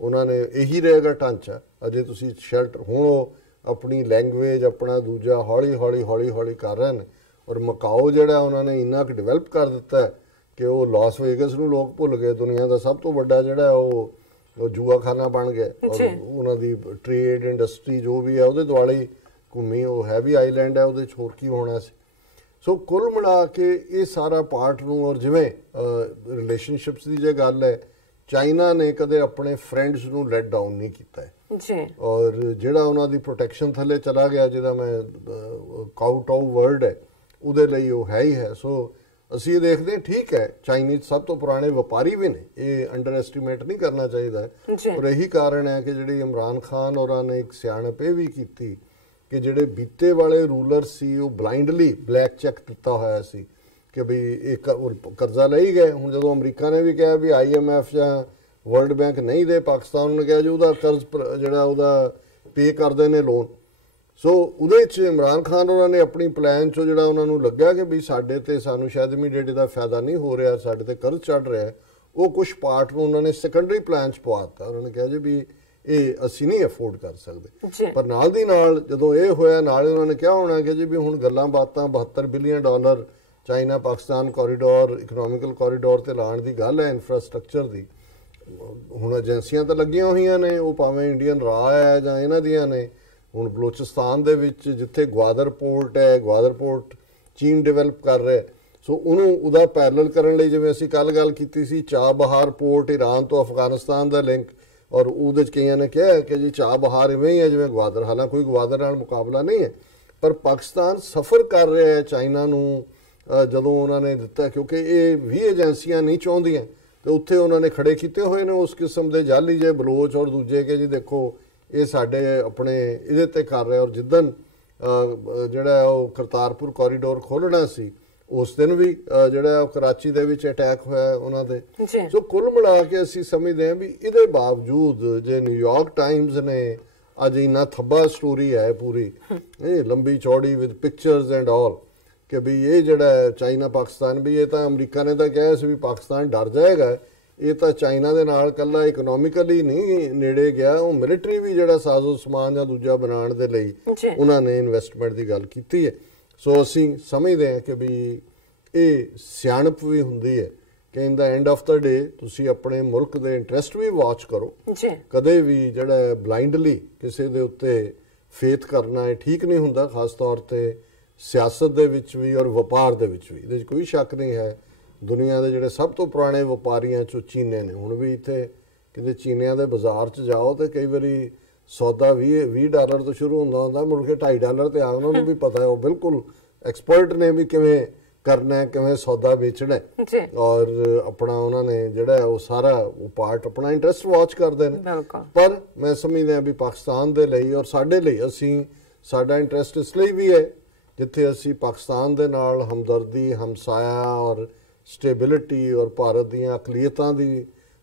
ਉਹਨਾਂ ਨੇ ਇਹੀ ਰਹੇਗਾ ਢਾਂਚਾ ਅਜੇ ਤੁਸੀਂ ਸ਼ੈਲਟਰ ਹੁਣ ਉਹ ਆਪਣੀ ਲੈਂਗੁਏਜ ਆਪਣਾ ਦੂਜਾ ਹੌਲੀ ਹੌਲੀ ਕਰ ਰਹੇ ਨੇ ਔਰ ਮਕਾਓ ਜਿਹੜਾ ਉਹਨਾਂ ਨੇ ਇੰਨਾ ਕੁ ਡਿਵੈਲਪ ਕਰ ਦਿੱਤਾ ਕਿ ਉਹ ਲਾਸ ਵੇਗਸ ਨੂੰ ਲੋਕ ਭੁੱਲ ਗਏ ਦੁਨੀਆ ਦਾ ਸਭ ਤੋਂ ਵੱਡਾ ਜਿਹੜਾ ਉਹ ਜੂਆਖਾਨਾ ਬਣ ਗਿਆ ਔਰ ਉਹਨਾਂ ਦੀ ਟ੍ਰੇਡ ਇੰਡਸਟਰੀ ਜੋ ਵੀ ਹੈ ਉਹਦੇ ਦੁਆਲੇ ਘੁੰਮੀ ਉਹ ਹੈਵੀ ਆਈਲੈਂਡ ਹੈ ਉਹਦੇ 'ਚ ਹੋਰ ਕੀ ਹੋਣਾ ਸੀ ਸੋ ਕੁੱਲ ਮਿਲਾ ਕੇ ਇਹ ਸਾਰਾ ਪਾਰਟ ਨੂੰ ਔਰ ਜਿਵੇਂ ਰਿਲੇਸ਼ਨਸ਼ਿਪਸ ਦੀ ਜੇ ਗੱਲ ਹੈ ਚਾਈਨਾ ਨੇ ਕਦੇ ਆਪਣੇ ਫਰੈਂਡਸ ਨੂੰ ਲੈਟ ਡਾਊਨ ਨਹੀਂ ਕੀਤਾ ਹੈ ਔਰ ਜਿਹੜਾ ਉਹਨਾਂ ਦੀ ਪ੍ਰੋਟੈਕਸ਼ਨ ਥੱਲੇ ਚਲਾ ਗਿਆ ਜਿਹਦਾ ਮੈਂ ਕਾਊਟਾਊ ਵਰਡ ਹੈ ਉਹਦੇ ਲਈ ਉਹ ਹੈ ਹੀ ਹੈ ਸੋ ਅਸੀਂ ਇਹ ਦੇਖਦੇ ਹਾਂ ਠੀਕ ਹੈ ਚਾਈਨੀਜ਼ ਸਭ ਤੋਂ ਪੁਰਾਣੇ ਵਪਾਰੀ ਵੀ ਨੇ ਇਹ ਅੰਡਰ ਐਸਟੀਮੇਟ ਨਹੀਂ ਕਰਨਾ ਚਾਹੀਦਾ ਪਰ ਇਹੀ ਕਾਰਨ ਹੈ ਕਿ ਜਿਹੜੀ ਇਮਰਾਨ ਖਾਨ ਹੋਰਾਂ ਨੇ ਇੱਕ ਸਿਆਣਪ ਇਹ ਵੀ ਕੀਤੀ ਕਿ ਜਿਹੜੇ ਬੀਤੇ ਵਾਲੇ ਰੂਲਰ ਸੀ ਉਹ ਬਲਾਈਂਡਲੀ ਬਲੈਕ ਚੈੱਕ ਦਿੱਤਾ ਹੋਇਆ ਸੀ ਕਿ ਵੀ ਇੱਕ ਕਰਜ਼ਾ ਲਈ ਗਏ ਹੁਣ ਜਦੋਂ ਅਮਰੀਕਾ ਨੇ ਵੀ ਕਿਹਾ ਵੀ IMF ਜਾਂ ਵਰਲਡ ਬੈਂਕ ਨਹੀਂ ਦੇ ਪਾਕਿਸਤਾਨ ਨੇ ਕਿਹਾ ਜੀ ਉਹਦਾ ਕਰਜ਼ ਜਿਹੜਾ ਉਹਦਾ ਪੇ ਕਰਦੇ ਨੇ ਲੋਨ ਸੋ ਉਹਦੇ 'ਚ ਇਮਰਾਨ ਖਾਨ ਉਹਨਾਂ ਨੇ ਆਪਣੀ ਪਲਾਨ 'ਚੋਂ ਜਿਹੜਾ ਉਹਨਾਂ ਨੂੰ ਲੱਗਿਆ ਕਿ ਵੀ ਸਾਡੇ ਤੇ ਸਾਨੂੰ ਸ਼ਾਇਦ ਇਮੀਡੀਏਟ ਦਾ ਫਾਇਦਾ ਨਹੀਂ ਹੋ ਰਿਹਾ ਸਾਡੇ ਤੇ ਕਰਜ਼ ਚੜ ਰਿਹਾ ਉਹ ਕੁਝ ਪਾਰਟ ਨੂੰ ਉਹਨਾਂ ਨੇ ਸੈਕੰਡਰੀ ਪਲਾਨ 'ਚ ਪਵਾ ਦਿੱਤਾ ਉਹਨਾਂ ਨੇ ਕਿਹਾ ਜੀ ਵੀ ਇਹ ਅਸੀਂ ਨਹੀਂ ਅਫੋਰਡ ਕਰ ਸਕਦੇ ਪਰ ਨਾਲ ਦੀ ਨਾਲ ਜਦੋਂ ਇਹ ਹੋਇਆ ਨਾਲੇ ਉਹਨਾਂ ਨੇ ਕਿਹਾ ਹੋਣਾ ਕਿ ਜੀ ਵੀ ਹੁਣ ਗੱਲਾਂ ਬਾਤਾਂ $72 billion China Pakistan corridor economical corridor ਤੇ ਲਾਉਣ ਦੀ ਗੱਲ ਹੈ ਇਨਫਰਾਸਟ੍ਰਕਚਰ ਦੀ ਹੁਣ ਏਜੰਸੀਆਂ ਤਾਂ ਲੱਗੀਆਂ ਹੋਈਆਂ ਨੇ ਉਹ ਭਾਵੇਂ ਇੰਡੀਅਨ ਰਾਹ ਹੈ ਜਾਂ ਇਹਨਾਂ ਦੀਆਂ ਨੇ ਹੁਣ ਬਲੋਚਿਸਤਾਨ ਦੇ ਵਿੱਚ ਜਿੱਥੇ ਗਵਾਦਰ ਪੋਰਟ ਹੈ ਗਵਾਦਰ ਪੋਰਟ ਚੀਨ ਡਿਵੈਲਪ ਕਰ ਰਿਹਾ ਸੋ ਉਹਨੂੰ ਉਹਦਾ ਪੈਰਲਲ ਕਰਨ ਲਈ ਜਿਵੇਂ ਅਸੀਂ ਕੱਲ ਗੱਲ ਕੀਤੀ ਸੀ ਚਾਬਹਾਰ ਪੋਰਟ ਈਰਾਨ ਤੋਂ ਅਫਗਾਨਿਸਤਾਨ ਦਾ ਲਿੰਕ ਔਰ ਉਹਦੇ 'ਚ ਕਈਆਂ ਨੇ ਕਿਹਾ ਕਿ ਜੀ ਚਾਬਹਾਰ ਇਵੇਂ ਹੀ ਹੈ ਜਿਵੇਂ ਗਵਾਦਰ ਹਾਲਾਂਕਿ ਕੋਈ ਗਵਾਦਰ ਨਾਲ ਮੁਕਾਬਲਾ ਨਹੀਂ ਹੈ ਪਰ ਪਾਕਿਸਤਾਨ ਸਫਰ ਕਰ ਰਿਹਾ ਹੈ ਚਾਈਨਾ ਨੂੰ ਜਦੋਂ ਉਹਨਾਂ ਨੇ ਦਿੱਤਾ ਕਿਉਂਕਿ ਇਹ ਵੀ ਏਜੰਸੀਆਂ ਨਹੀਂ ਚਾਹੁੰਦੀਆਂ ਤੇ ਉੱਥੇ ਉਹਨਾਂ ਨੇ ਖੜੇ ਕੀਤੇ ਹੋਏ ਨੇ ਉਸ ਕਿਸਮ ਦੇ ਜਾਲੀ ਜੇ ਬਲੋਚ ਔਰ ਦੂਜੇ ਕਿ ਜੀ ਦੇਖੋ ਇਹ ਸਾਡੇ ਆਪਣੇ ਇਹਦੇ ਤੇ ਕਰ ਰਿਹਾ ਔਰ ਜਿੱਦਣ ਜਿਹੜਾ ਉਹ ਕਰਤਾਰਪੁਰ ਕੋਰੀਡੋਰ ਖੋਲ੍ਹਣਾ ਸੀ ਉਸ ਦਿਨ ਵੀ ਜਿਹੜਾ ਉਹ ਕਰਾਚੀ ਦੇ ਵਿੱਚ ਅਟੈਕ ਹੋਇਆ ਉਹਨਾਂ ਦੇ ਸੋ ਕੁੱਲ ਮਿਲਾ ਕੇ ਅਸੀਂ ਸਮਝਦੇ ਹਾਂ ਵੀ ਇਹਦੇ ਬਾਵਜੂਦ ਜੇ ਨਿਊਯਾਰਕ ਟਾਈਮਜ਼ ਨੇ ਅੱਜ ਇੰਨਾ ਥੱਬਾ ਸਟੋਰੀ ਹੈ ਪੂਰੀ ਇਹ ਲੰਬੀ ਚੌੜੀ ਵਿਦ ਪਿਕਚਰਸ ਐਂਡ ਆਲ ਕਿ ਵੀ ਇਹ ਜਿਹੜਾ ਚਾਈਨਾ ਪਾਕਿਸਤਾਨ ਵੀ ਇਹ ਤਾਂ ਅਮਰੀਕਾ ਨੇ ਤਾਂ ਕਿਹਾ ਸੀ ਵੀ ਪਾਕਿਸਤਾਨ ਡਰ ਜਾਏਗਾ ਇਹ ਤਾਂ ਚਾਈਨਾ ਦੇ ਨਾਲ ਕੱਲਾ ਇਕਨੋਮਿਕਲੀ ਨਹੀਂ ਨੇੜੇ ਗਿਆ ਉਹ ਮਿਲਟਰੀ ਵੀ ਜਿਹੜਾ ਸਾਜ਼ੋ ਸਮਾਨ ਜਾਂ ਦੂਜਾ ਬਣਾਉਣ ਦੇ ਲਈ ਉਹਨਾਂ ਨੇ ਇਨਵੈਸਟਮੈਂਟ ਦੀ ਗੱਲ ਕੀਤੀ ਹੈ। ਸੋ ਅਸੀਂ ਸਮਝਦੇ ਹਾਂ ਕਿ ਵੀ ਇਹ ਸਿਆਣਪ ਵੀ ਹੁੰਦੀ ਹੈ ਕਿ ਇਨ ਦਾ ਐਂਡ ਆਫ ਦਾ ਡੇ ਤੁਸੀਂ ਆਪਣੇ ਮੁਲਕ ਦੇ ਇੰਟਰਸਟ ਵੀ ਵਾਚ ਕਰੋ ਕਦੇ ਵੀ ਜਿਹੜਾ ਬਲਾਈਂਡਲੀ ਕਿਸੇ ਦੇ ਉੱਤੇ ਫੇਥ ਕਰਨਾ ਇਹ ਠੀਕ ਨਹੀਂ ਹੁੰਦਾ, ਖਾਸ ਤੌਰ ਤੇ ਸਿਆਸਤ ਦੇ ਵਿੱਚ ਵੀ ਔਰ ਵਪਾਰ ਦੇ ਵਿੱਚ ਵੀ। ਇਹਦੇ 'ਚ ਕੋਈ ਸ਼ੱਕ ਨਹੀਂ ਹੈ ਦੁਨੀਆ ਦੇ ਜਿਹੜੇ ਸਭ ਤੋਂ ਪੁਰਾਣੇ ਵਪਾਰੀਆਂ 'ਚੋਂ ਚੀਨੇ ਨੇ। ਹੁਣ ਵੀ ਇੱਥੇ ਕਿਤੇ ਚੀਨੀਆਂ ਦੇ ਬਾਜ਼ਾਰ 'ਚ ਜਾਓ ਤੇ ਕਈ ਵਾਰੀ ਸੌਦਾ $20 ਤੋਂ ਸ਼ੁਰੂ ਹੁੰਦਾ ਮੁੜ ਕੇ $2.5 ਤੇ ਆ ਉਹਨਾਂ ਨੂੰ ਵੀ ਪਤਾ ਹੈ ਉਹ ਬਿਲਕੁਲ ਐਕਸਪਰਟ ਨੇ ਵੀ ਕਿਵੇਂ ਕਰਨਾ ਕਿਵੇਂ ਸੌਦਾ ਵੇਚਣਾ ਔਰ ਆਪਣਾ ਉਹਨਾਂ ਨੇ ਜਿਹੜਾ ਉਹ ਸਾਰਾ ਉਹ ਪਾਰਟ ਆਪਣਾ ਇੰਟਰਸਟ ਵਾਚ ਕਰਦੇ ਨੇ। ਪਰ ਮੈਂ ਸਮਝਦਾ ਵੀ ਪਾਕਿਸਤਾਨ ਦੇ ਲਈ ਔਰ ਸਾਡੇ ਲਈ ਅਸੀਂ ਸਾਡਾ ਇੰਟਰਸਟ ਇਸ ਲਈ ਵੀ ਹੈ ਜਿੱਥੇ ਅਸੀਂ ਪਾਕਿਸਤਾਨ ਦੇ ਨਾਲ ਹਮਦਰਦੀ ਹਮਸਾਇਆ ਔਰ ਸਟੇਬਿਲਿਟੀ ਔਰ ਭਾਰਤ ਦੀਆਂ ਅਕਲੀਅਤਾਂ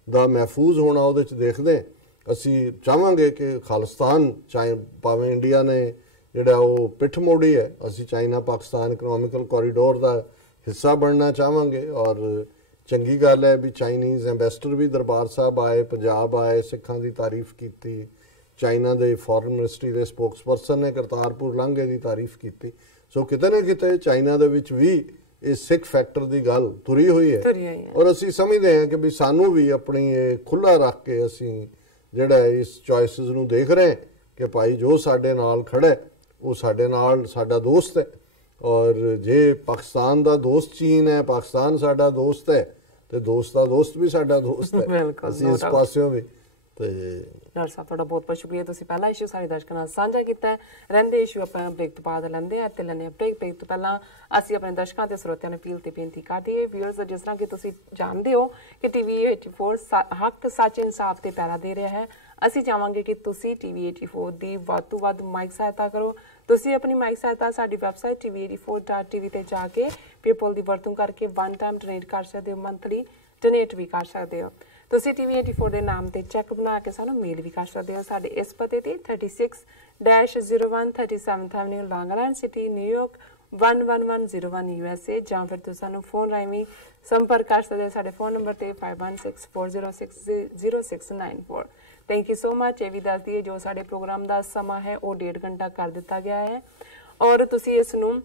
ਦਾ ਮਹਿਫੂਜ਼ ਹੋਣਾ ਉਹਦੇ 'ਚ ਦੇਖਦੇ ਅਸੀਂ ਚਾਹਾਂਗੇ ਕਿ ਖਾਲਿਸਤਾਨ ਭਾਵੇਂ ਇੰਡੀਆ ਨੇ ਜਿਹੜਾ ਉਹ ਪਿੱਠ ਮੋੜੀ ਹੈ ਅਸੀਂ ਚਾਈਨਾ ਪਾਕਿਸਤਾਨ ਇਕਨੋਮਿਕਲ ਕੋਰੀਡੋਰ ਦਾ ਹਿੱਸਾ ਬਣਨਾ ਚਾਹਾਂਗੇ। ਔਰ ਚੰਗੀ ਗੱਲ ਹੈ ਵੀ ਚਾਈਨੀਜ਼ ਐਂਬੈਸਡਰ ਵੀ ਦਰਬਾਰ ਸਾਹਿਬ ਆਏ ਪੰਜਾਬ ਆਏ ਸਿੱਖਾਂ ਦੀ ਤਾਰੀਫ ਕੀਤੀ ਚਾਈਨਾ ਦੇ ਫੋਰਨ ਮਿਨਿਸਟਰੀ ਦੇ ਸਪੋਕਸਪਰਸਨ ਨੇ ਕਰਤਾਰਪੁਰ ਲਾਂਘੇ ਦੀ ਤਾਰੀਫ ਕੀਤੀ। ਸੋ ਕਿਤੇ ਨਾ ਕਿਤੇ ਚਾਈਨਾ ਦੇ ਵਿੱਚ ਵੀ ਇਹ ਸਿੱਖ ਫੈਕਟਰ ਦੀ ਗੱਲ ਤੁਰੀ ਹੋਈ ਹੈ ਔਰ ਅਸੀਂ ਸਮਝਦੇ ਹਾਂ ਕਿ ਵੀ ਸਾਨੂੰ ਵੀ ਆਪਣੀ ਇਹ ਖੁੱਲ੍ਹਾ ਰੱਖ ਕੇ ਅਸੀਂ ਜਿਹੜਾ ਇਸ ਚੋਇਸਿਸ ਨੂੰ ਦੇਖ ਰਹੇ ਕਿ ਭਾਈ ਜੋ ਸਾਡੇ ਨਾਲ ਖੜਾ ਉਹ ਸਾਡੇ ਨਾਲ ਸਾਡਾ ਦੋਸਤ ਹੈ ਔਰ ਜੇ ਪਾਕਿਸਤਾਨ ਦਾ ਦੋਸਤ ਚੀਨ ਹੈ ਪਾਕਿਸਤਾਨ ਸਾਡਾ ਦੋਸਤ ਹੈ ਤੇ ਦੋਸਤ ਦਾ ਦੋਸਤ ਵੀ ਸਾਡਾ ਦੋਸਤ ਹੈ ਅਸੀਂ ਇਸ ਪਾਸਿਓਂ ਵੀ। ਤੇ ਡਾਕਟਰ ਸਾਹਿਬ ਤੁਹਾਡਾ ਬਹੁਤ ਬਹੁਤ ਸ਼ੁਕਰੀਆ ਤੁਸੀਂ ਪਹਿਲਾ ਇਸ਼ੂ ਸਾਰੇ ਦਰਸ਼ਕਾਂ ਨਾਲ ਸਾਂਝਾ ਕੀਤਾ ਹੈ। ਰਹਿੰਦੇ ਇਸ਼ੂ ਆਪਾਂ ਬ੍ਰੇਕ ਤੋਂ ਬਾਅਦ ਲੈਂਦੇ ਆ ਤੇ ਲੈਣੇ ਬ੍ਰੇਕ ਤੋਂ ਪਹਿਲਾਂ ਅਸੀਂ ਆਪਣੇ ਦਰਸ਼ਕਾਂ ਤੇ ਸਰੋਤਿਆਂ ਨੂੰ ਅਪੀਲ ਤੇ ਬੇਨਤੀ ਕਰਦੇ ਹਾਂ ਵੀਅਰਸ ਜਿਸ ਤਰ੍ਹਾਂ ਕਿ ਤੁਸੀਂ ਜਾਣਦੇ ਹੋ ਕਿ ਟੀਵੀ 84 ਹੱਕ ਸੱਚ ਇਨਸਾਫ ਤੇ ਪਹਿਰਾ ਦੇ ਰਿਹਾ ਹੈ। ਅਸੀਂ ਚਾਹਾਂਗੇ ਕਿ ਤੁਸੀਂ ਟੀਵੀ 84 ਦੀ ਵੱਧ ਤੋਂ ਵੱਧ ਮਾਈਕ ਸਹਾਇਤਾ ਕਰੋ। ਤੁਸੀਂ ਆਪਣੀ ਮਾਈਕ ਸਹਾਇਤਾ ਸਾਡੀ ਵੈਬਸਾਈਟ tv84.tv ਤੇ ਜਾ ਕੇ ਪੇਪਲ ਦੀ ਵਰਤੋਂ ਕਰਕੇ ਵਨ ਟਾਈਮ ਡੋਨੇਟ ਕਰ ਸਕਦੇ ਹੋ ਮੰਥਲੀ ਡੋਨੇਟ ਵੀ ਕਰ ਸਕਦੇ ਹੋ। ਤੁਸੀਂ ਟੀਵੀ 84 ਦੇ ਨਾਮ ਤੇ ਚੈੱਕ ਬਣਾ ਕੇ ਸਾਨੂੰ ਮੇਲ ਵੀ ਕਰ ਸਕਦੇ ਹੋ ਸਾਡੇ ਇਸ ਪਤੇ ਤੇ 36-01 37th Avenue Long Island City New York 11101 USA ਜਾਂ ਫਿਰ ਤੁਸੀਂ ਸਾਨੂੰ ਫੋਨ ਰਾਹੀਂ ਵੀ ਸੰਪਰਕ ਕਰ ਸਕਦੇ ਹੋ ਸਾਡੇ ਫੋਨ ਨੰਬਰ ਤੇ 5164060694। Thank you so much. ਇਹ ਵੀ ਦੱਸ ਦਈਏ ਜੋ ਸਾਡੇ ਪ੍ਰੋਗਰਾਮ ਦਾ ਸਮਾਂ ਹੈ ਉਹ 1.5 ਘੰਟਾ ਕਰ ਦਿੱਤਾ ਗਿਆ ਹੈ ਔਰ ਤੁਸੀਂ ਇਸ ਨੂੰ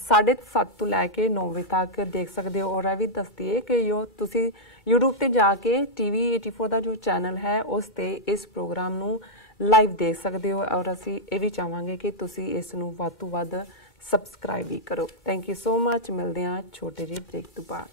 7:30 ਤੋਂ ਲੈ ਕੇ 9 ਵਜੇ ਤੱਕ ਦੇਖ ਸਕਦੇ ਹੋ। ਔਰ ਇਹ ਵੀ ਦੱਸ ਦਈਏ ਕਿ ਤੁਸੀਂ YouTube ਤੇ ਜਾ ਕੇ ਟੀਵੀ 84 ਦਾ ਜੋ ਚੈਨਲ ਹੈ ਉਸ ਤੇ ਇਸ ਪ੍ਰੋਗਰਾਮ ਨੂੰ ਲਾਈਵ ਦੇਖ ਸਕਦੇ ਹੋ ਔਰ ਅਸੀਂ ਇਹ ਵੀ ਚਾਹਾਂਗੇ ਕਿ ਤੁਸੀਂ ਇਸ ਨੂੰ ਵੱਧ ਤੋਂ ਵੱਧ ਸਬਸਕ੍ਰਾਈਬ ਵੀ ਕਰੋ। Thank you so much. ਮਿਲਦੇ ਹਾਂ ਛੋਟੇ ਜਿਹੇ ਬ੍ਰੇਕ ਤੋਂ ਬਾਅਦ।